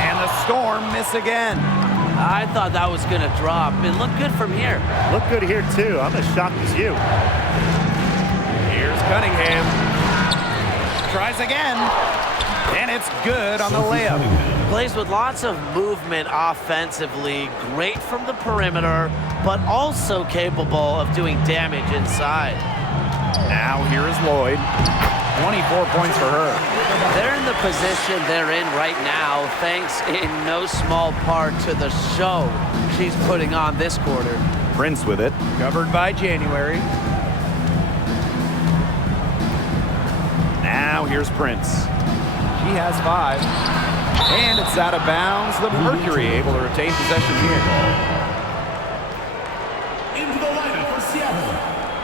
And the Storm miss again. I thought that was going to drop. It looked good from here. Look good here, too. I'm as shocked as you. Here's Cunningham. Tries again. And it's good on the layup. Plays with lots of movement offensively, great from the perimeter, but also capable of doing damage inside. Now here is Lloyd. 24 points for her. They're in the position they're in right now, thanks in no small part to the show she's putting on this quarter. Prince with it. Covered by January. Now here's Prince. She has 5. And it's out of bounds. The Mercury able to retain possession here. Into the lineup for Seattle,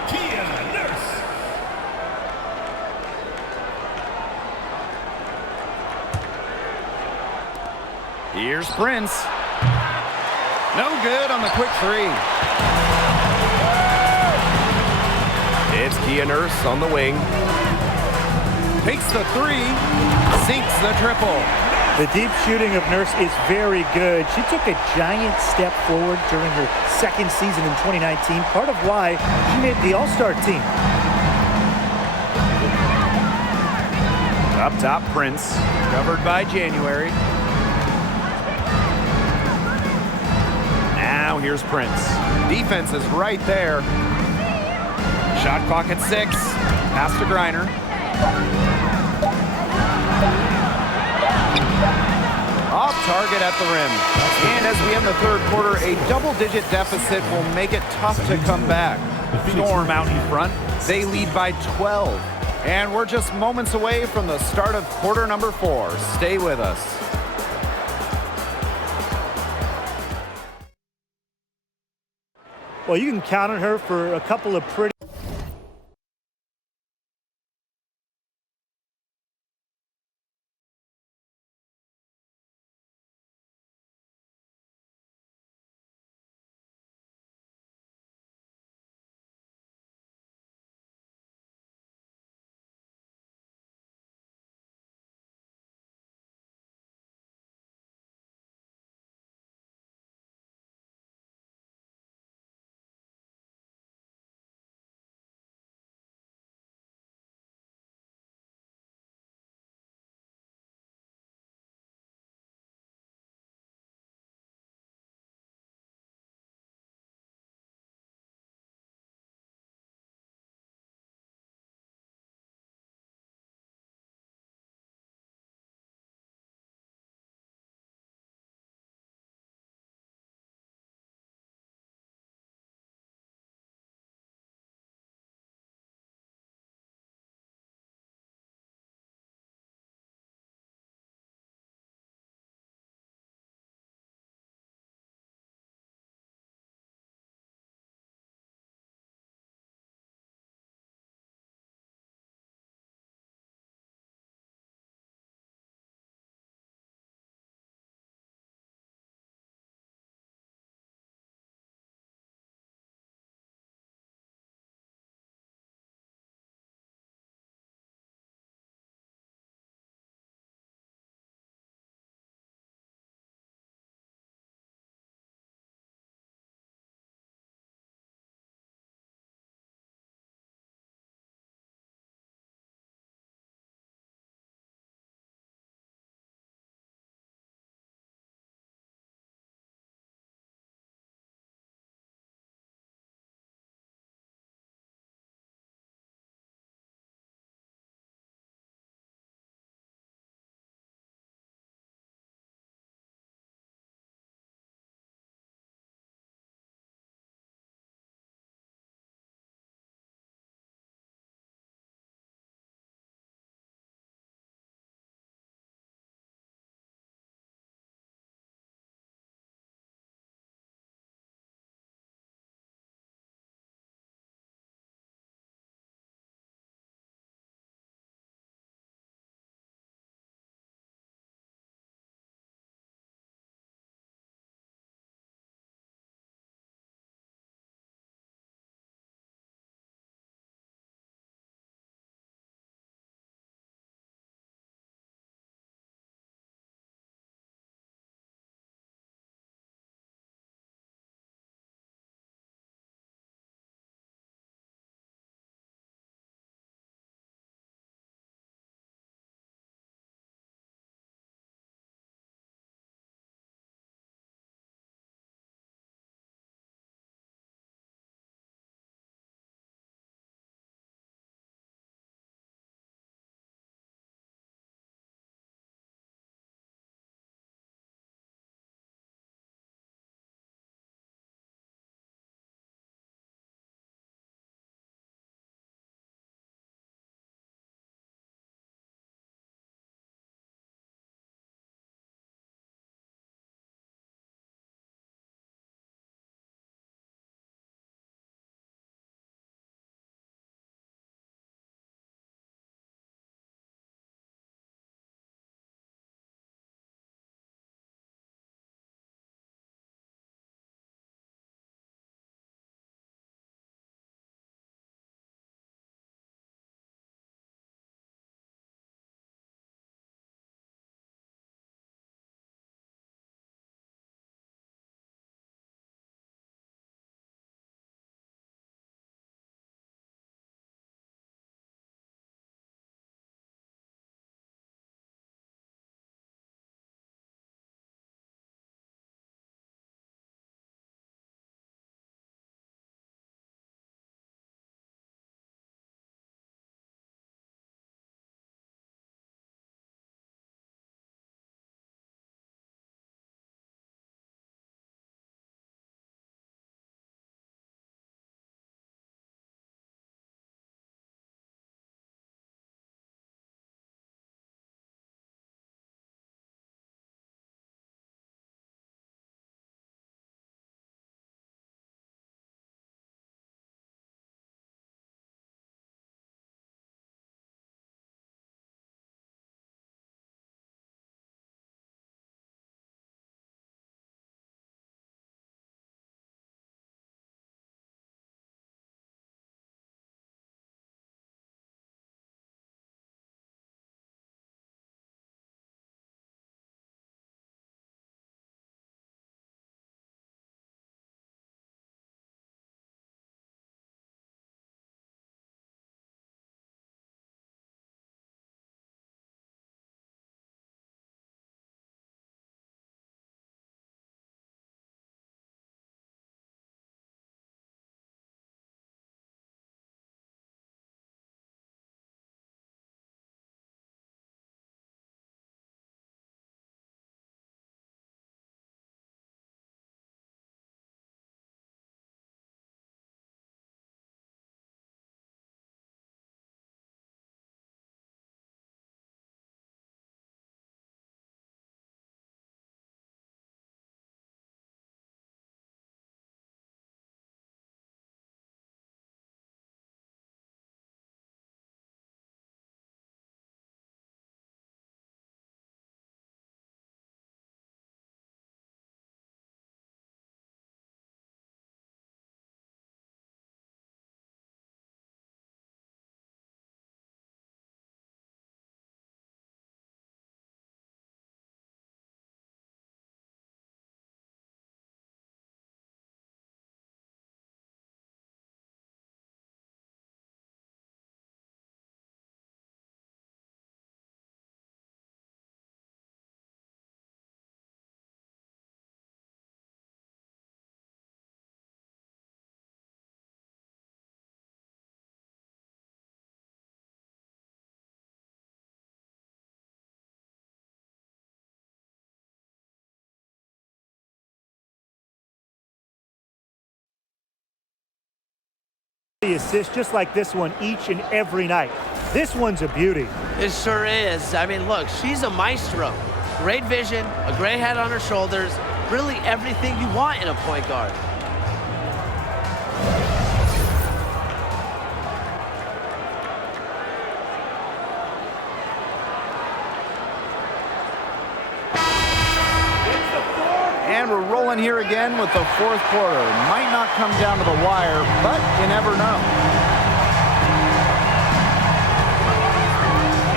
Kia Nurse. Here's Prince. No good on the quick 3. It's Kia Nurse on the wing. Takes the 3. Sinks the triple. The deep shooting of Nurse is very good. She took a giant step forward during her second season in 2019, part of why she made the All-Star team. Up top, Prince. Covered by January. Now here's Prince. Defense is right there. Shot clock at 6. Pass to Griner. target at the rim. And as we end the third quarter, a double-digit deficit will make it tough to come back. Storm out in front. They lead by 12. And we're just moments away from the start of quarter number 4. Stay with us. Well, you can count on her for a couple of pretty Assists just like this one each and every night. This one's a beauty. It sure is. I mean, look, she's a maestro. Great vision, a great head on her shoulders, really everything you want in a point guard. And we're rolling here again with the fourth quarter. Might not come down to the wire, but you never know.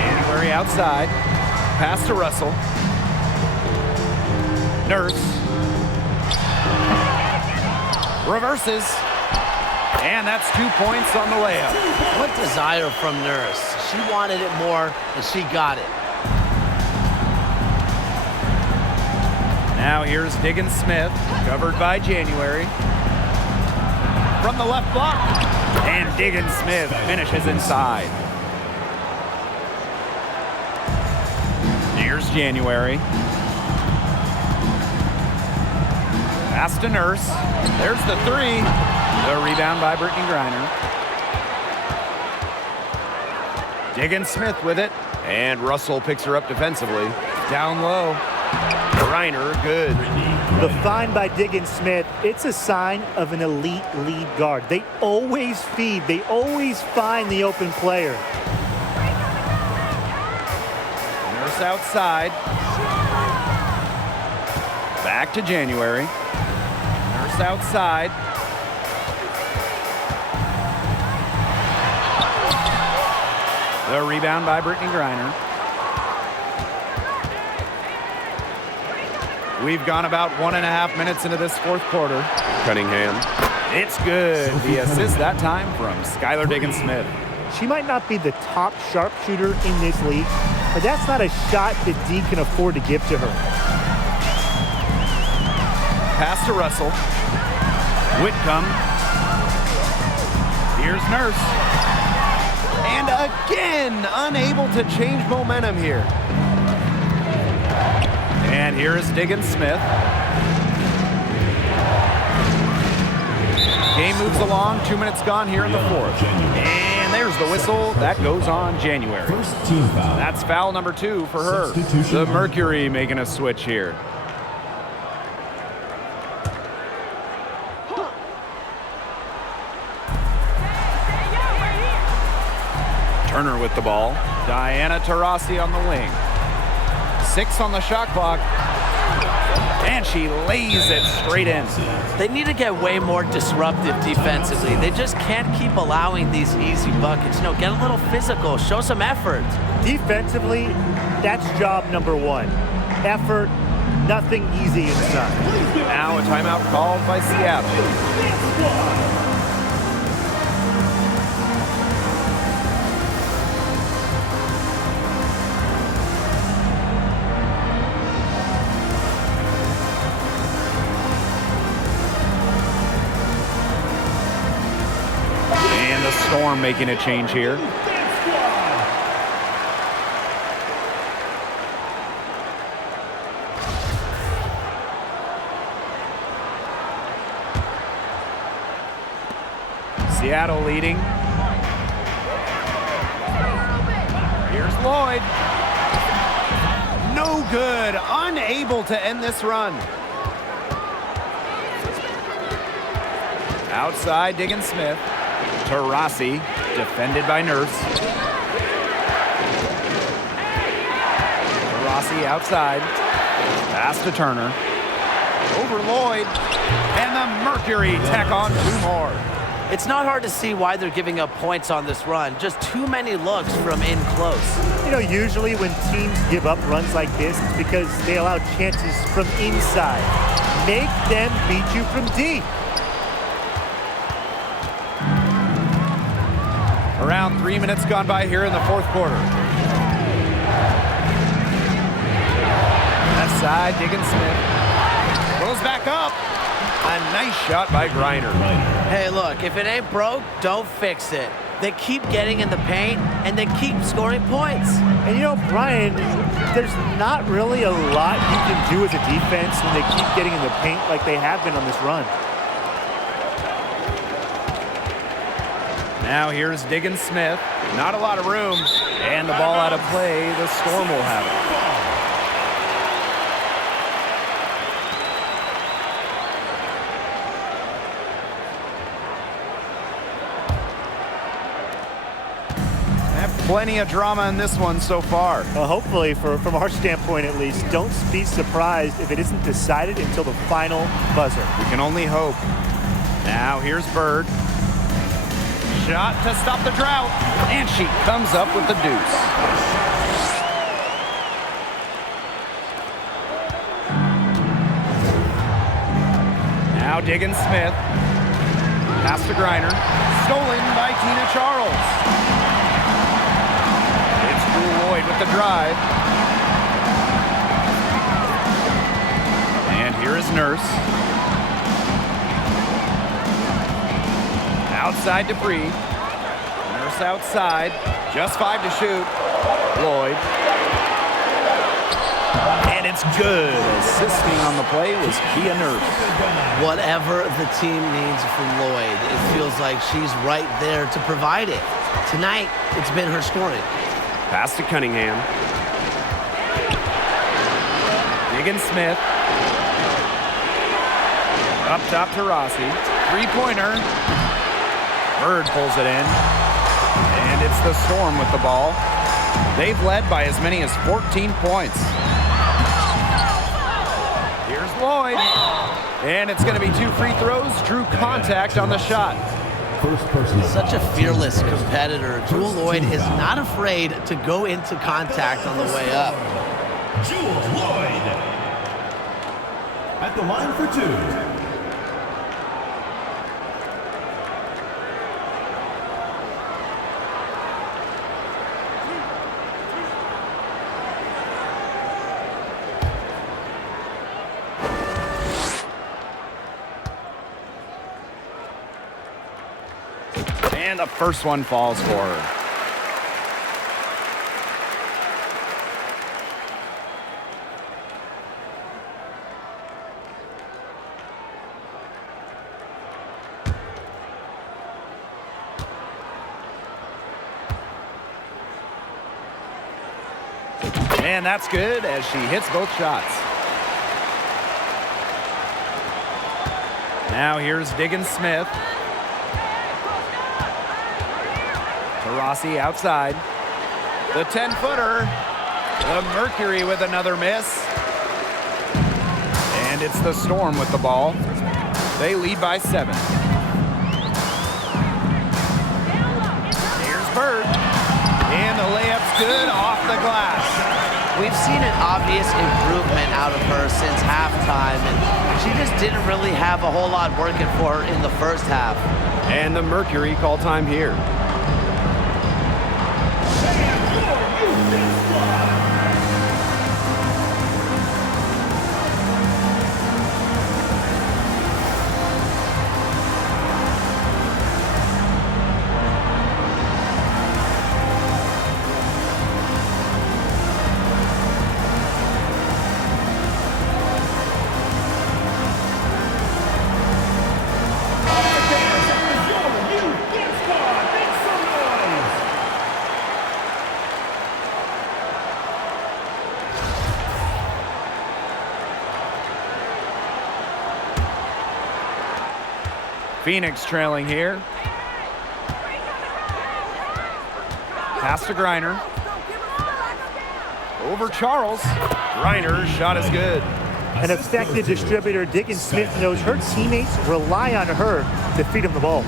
January outside. Pass to Russell. Nurse. Reverses. And that's 2 points on the layup. What desire from Nurse. She wanted it more, and she got it. Now here's Diggins Smith, covered by January. From the left block. And Diggins Smith finishes inside. Here's January. Pass to Nurse. There's the three. The rebound by Brittany Griner. Diggins Smith with it. And Russell picks her up defensively. Down low. Griner, good. The find by Diggins Smith, it's a sign of an elite lead guard. They always feed. They always find the open player. Nurse outside. Back to January. Nurse outside. The rebound by Brittany Griner. We've gone about 1.5 minutes into this fourth quarter. Cunningham. It's good. The assist that time from Skylar Diggins Smith. She might not be the top sharpshooter in this league, but that's not a shot that D can afford to give to her. Pass to Russell. Whitcomb. Here's Nurse. And again, unable to change momentum here. And here is Diggins Smith. Game moves along. 2 minutes gone here in the fourth. And there's the whistle. That goes on January. That's foul number 2 for her. The Mercury making a switch here. Turner with the ball. Diana Taurasi on the wing. 6 on the shot clock. And she lays it straight in. They need to get way more disruptive defensively. They just can't keep allowing these easy buckets. You know, get a little physical, show some effort. Defensively, that's job number 1. Effort, nothing easy inside. Now a timeout called by Seattle. Storm making a change here. Seattle leading. Here's Lloyd. No good. Unable to end this run. Outside, Diggins Smith. Taurasi, defended by Nurse. Taurasi outside. Pass to Turner. Over Lloyd. And the Mercury tack on 2 more. It's not hard to see why they're giving up points on this run. Just too many looks from in close. You know, usually when teams give up runs like this, it's because they allow chances from inside. Make them beat you from deep. Around 3 minutes gone by here in the fourth quarter. Left side, Diggins Smith. Goes back up. A nice shot by Griner. Hey, look, if it ain't broke, don't fix it. They keep getting in the paint, and they keep scoring points. And you know, Brian, there's not really a lot you can do as a defense when they keep getting in the paint like they have been on this run. Now here's Diggins Smith. Not a lot of room. And the ball out of play. The Storm will have it. Plenty of drama in this one so far. Well, hopefully, from our standpoint at least, don't be surprised if it isn't decided until the final buzzer. We can only hope. Now here's Bird. Shot to stop the drought. And she comes up with the deuce. Now Diggins Smith. Pass to Griner. Stolen by Tina Charles. Lloyd with the drive. And here is Nurse. Outside to Bree. Nurse outside. Just 5 to shoot. Lloyd. And it's good. Assisting on the play was Kia Nurse. Whatever the team needs from Lloyd, it feels like she's right there to provide it. Tonight, it's been her scoring. Pass to Cunningham. Diggins Smith. Up top to Rossi. Three-pointer. Bird pulls it in. And it's the Storm with the ball. They've led by as many as 14 points. Here's Lloyd. And it's going to be 2 free throws. Drew contact on the shot. Such a fearless competitor. Jewel Lloyd is not afraid to go into contact on the way up. Jewel Lloyd at the line for 2. And the first one falls for her. And that's good as she hits both shots. Now here's Diggins Smith. Rossi outside. The 10-footer. The Mercury with another miss. And it's the Storm with the ball. They lead by 7. Here's Bird. And the layup's good off the glass. We've seen an obvious improvement out of her since halftime, and she just didn't really have a whole lot working for her in the first half. And the Mercury call time here. Phoenix trailing here. Pass to Griner. Over Charles. Griner's shot is good. An effective distributor, Diggins Smith knows her teammates rely on her to feed them the ball.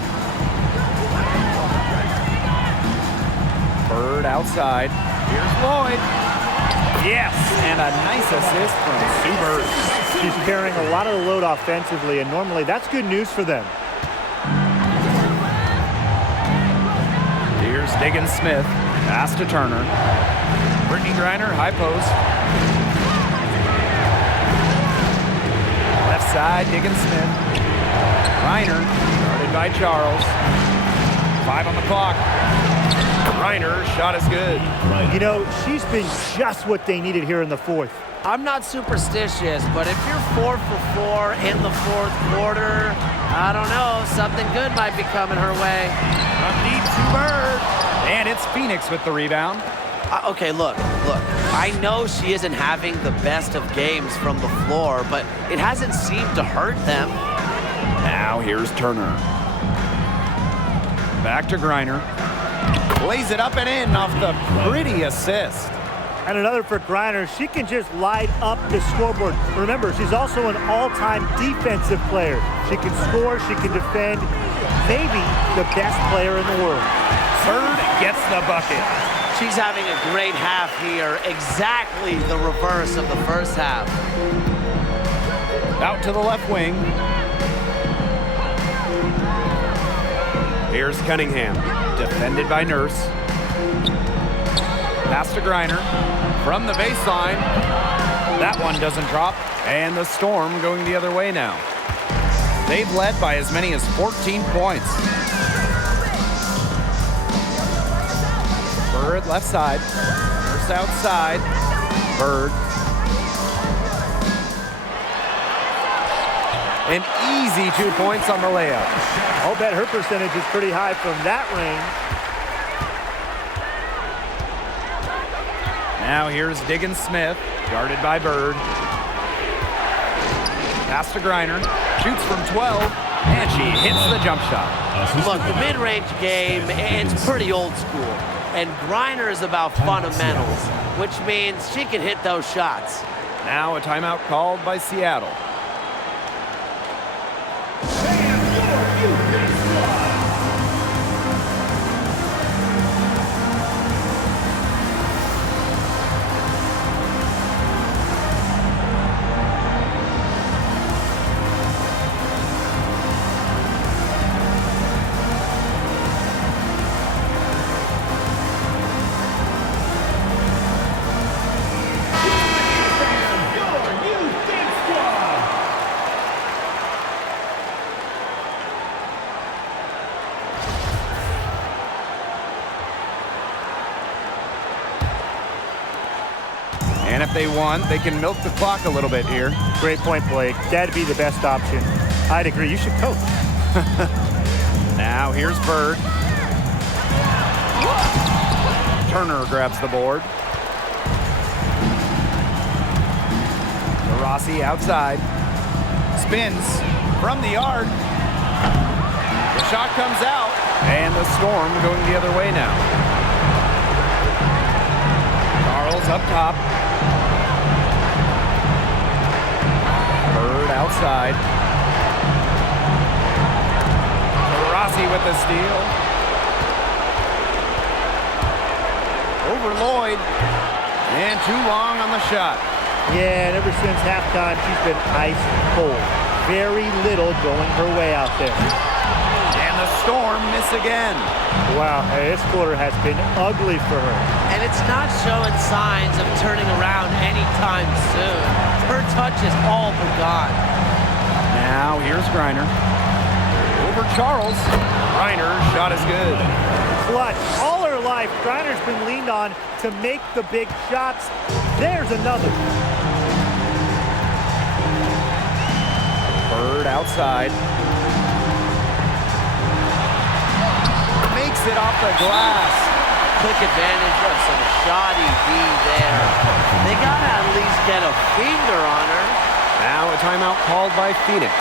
Bird outside. Here's Lloyd. Yes, and a nice assist from Sue Bird. She's carrying a lot of the load offensively, and normally that's good news for them. Here's Diggins Smith. Pass to Turner. Brittany Griner, high post. Left side, Diggins Smith. Griner, guarded by Charles. 5 on the clock. Griner's shot is good. You know, she's been just what they needed here in the fourth. I'm not superstitious, but if you're 4 for 4 in the fourth quarter, I don't know, something good might be coming her way. From deep to Bird. And it's Phoenix with the rebound. Okay, look. I know she isn't having the best of games from the floor, but it hasn't seemed to hurt them. Now here's Turner. Back to Griner. Lays it up and in off the pretty assist. And another for Griner. She can just light up the scoreboard. Remember, she's also an all-time defensive player. She can score, she can defend. Maybe the best player in the world. Bird gets the bucket. She's having a great half here. Exactly the reverse of the first half. Out to the left wing. Here's Cunningham. Defended by Nurse. Pass to Griner. From the baseline. That one doesn't drop. And the Storm going the other way now. They've led by as many as 14 points. Bird left side. Nurse outside. Bird. An easy 2 points on the layup. I'll bet her percentage is pretty high from that range. Now here's Diggins Smith, guarded by Bird. Pass to Griner, shoots from 12, and she hits the jump shot. Look, the mid-range game, it's pretty old school. And Griner is about fundamentals, which means she can hit those shots. Now a timeout called by Seattle. And if they want, they can milk the clock a little bit here. Great point, Blake. That'd be the best option. I'd agree. You should coach. Now here's Bird. Turner grabs the board. Rossi outside. Spins from the arc. The shot comes out. And the Storm going the other way now. Charles up top. Bird outside. Rossi with the steal. Over Lloyd. And too long on the shot. Yeah, and ever since halftime, she's been ice cold. Very little going her way out there. And the Storm miss again. Wow, hey, this quarter has been ugly for her. And it's not showing signs of turning around anytime soon. Her touch is all but gone. Now here's Griner. Over Charles. Griner's shot is good. Clutch. All her life, Griner's been leaned on to make the big shots. There's another. Bird outside. Makes it off the glass. Quick advantage of some shoddy D there. They gotta at least get a finger on her. Now a timeout called by Phoenix.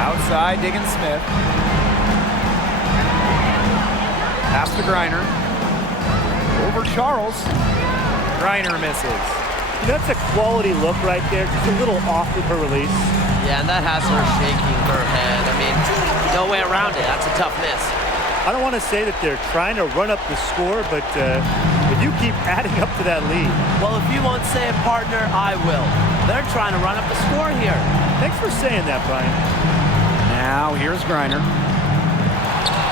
Outside, Diggins Smith. Pass to Griner. Over Charles. Griner misses. That's a quality look right there. Just a little off with her release. Yeah, and that has her shaking her head. I mean, no way around it. That's a tough miss. I don't want to say that they're trying to run up the score, but if you keep adding up to that lead. Well, if you won't say it, partner, I will. They're trying to run up the score here. Thanks for saying that, Brian. Now here's Griner.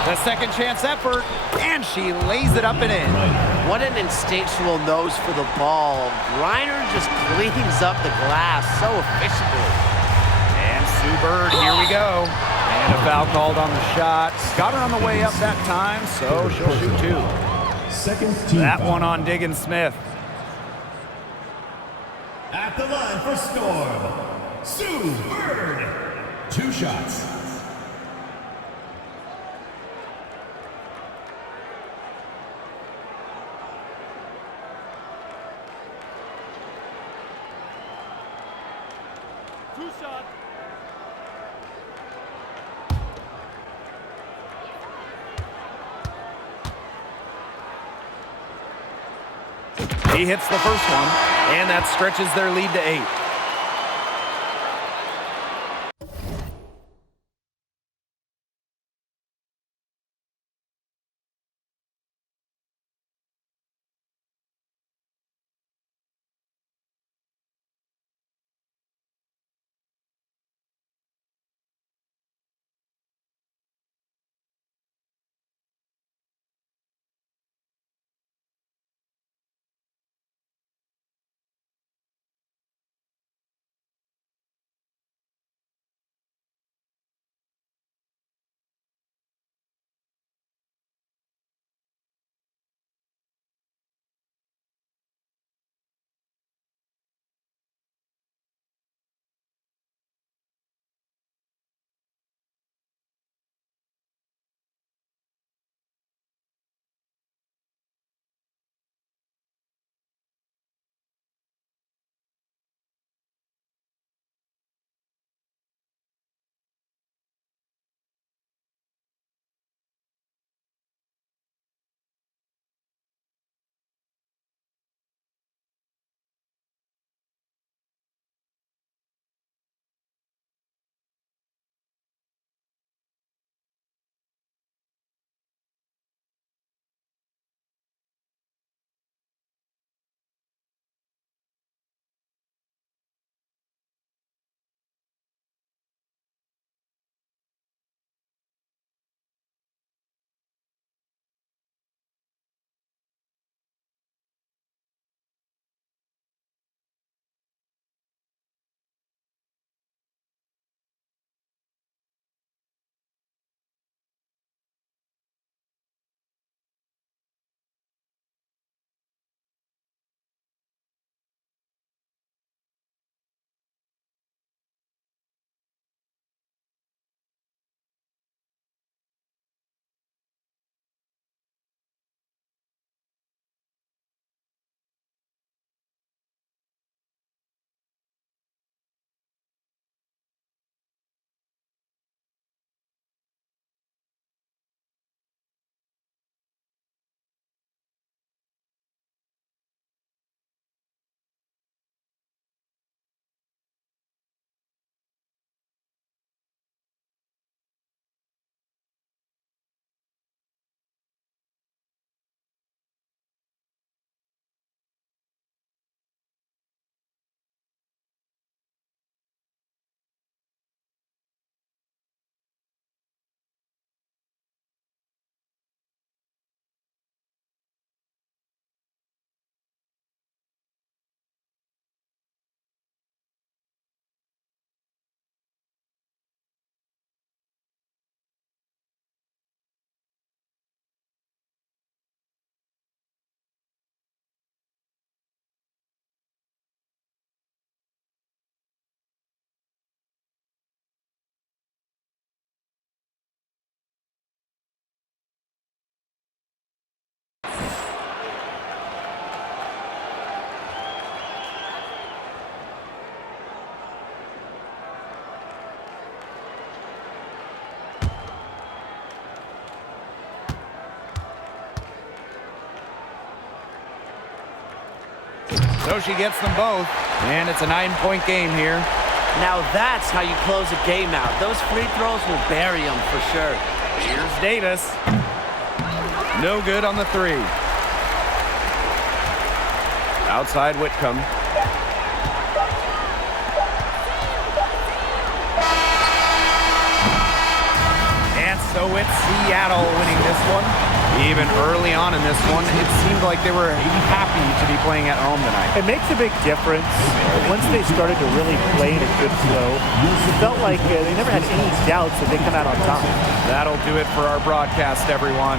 The second chance effort, and she lays it up and in. What an instinctual nose for the ball. Griner just cleans up the glass so efficiently. And Sue Bird, here we go. And a foul called on the shot. Got her on the way up that time, so she'll shoot two. Second team. That one on Diggin Smith. At the line for Storm, Sue Bird. 2 shots. He hits the first one, and that stretches their lead to 8. So she gets them both, and it's a 9-point game here. Now that's how you close a game out. Those free throws will bury them for sure. Here's Davis. No good on the three. Outside Whitcomb. And so it's Seattle winning this one. Even early on in this one, it seemed like they were happy to be playing at home tonight. It makes a big difference. Once they started to really play in a good flow, it felt like they never had any doubts that they come out on top. That'll do it for our broadcast, everyone.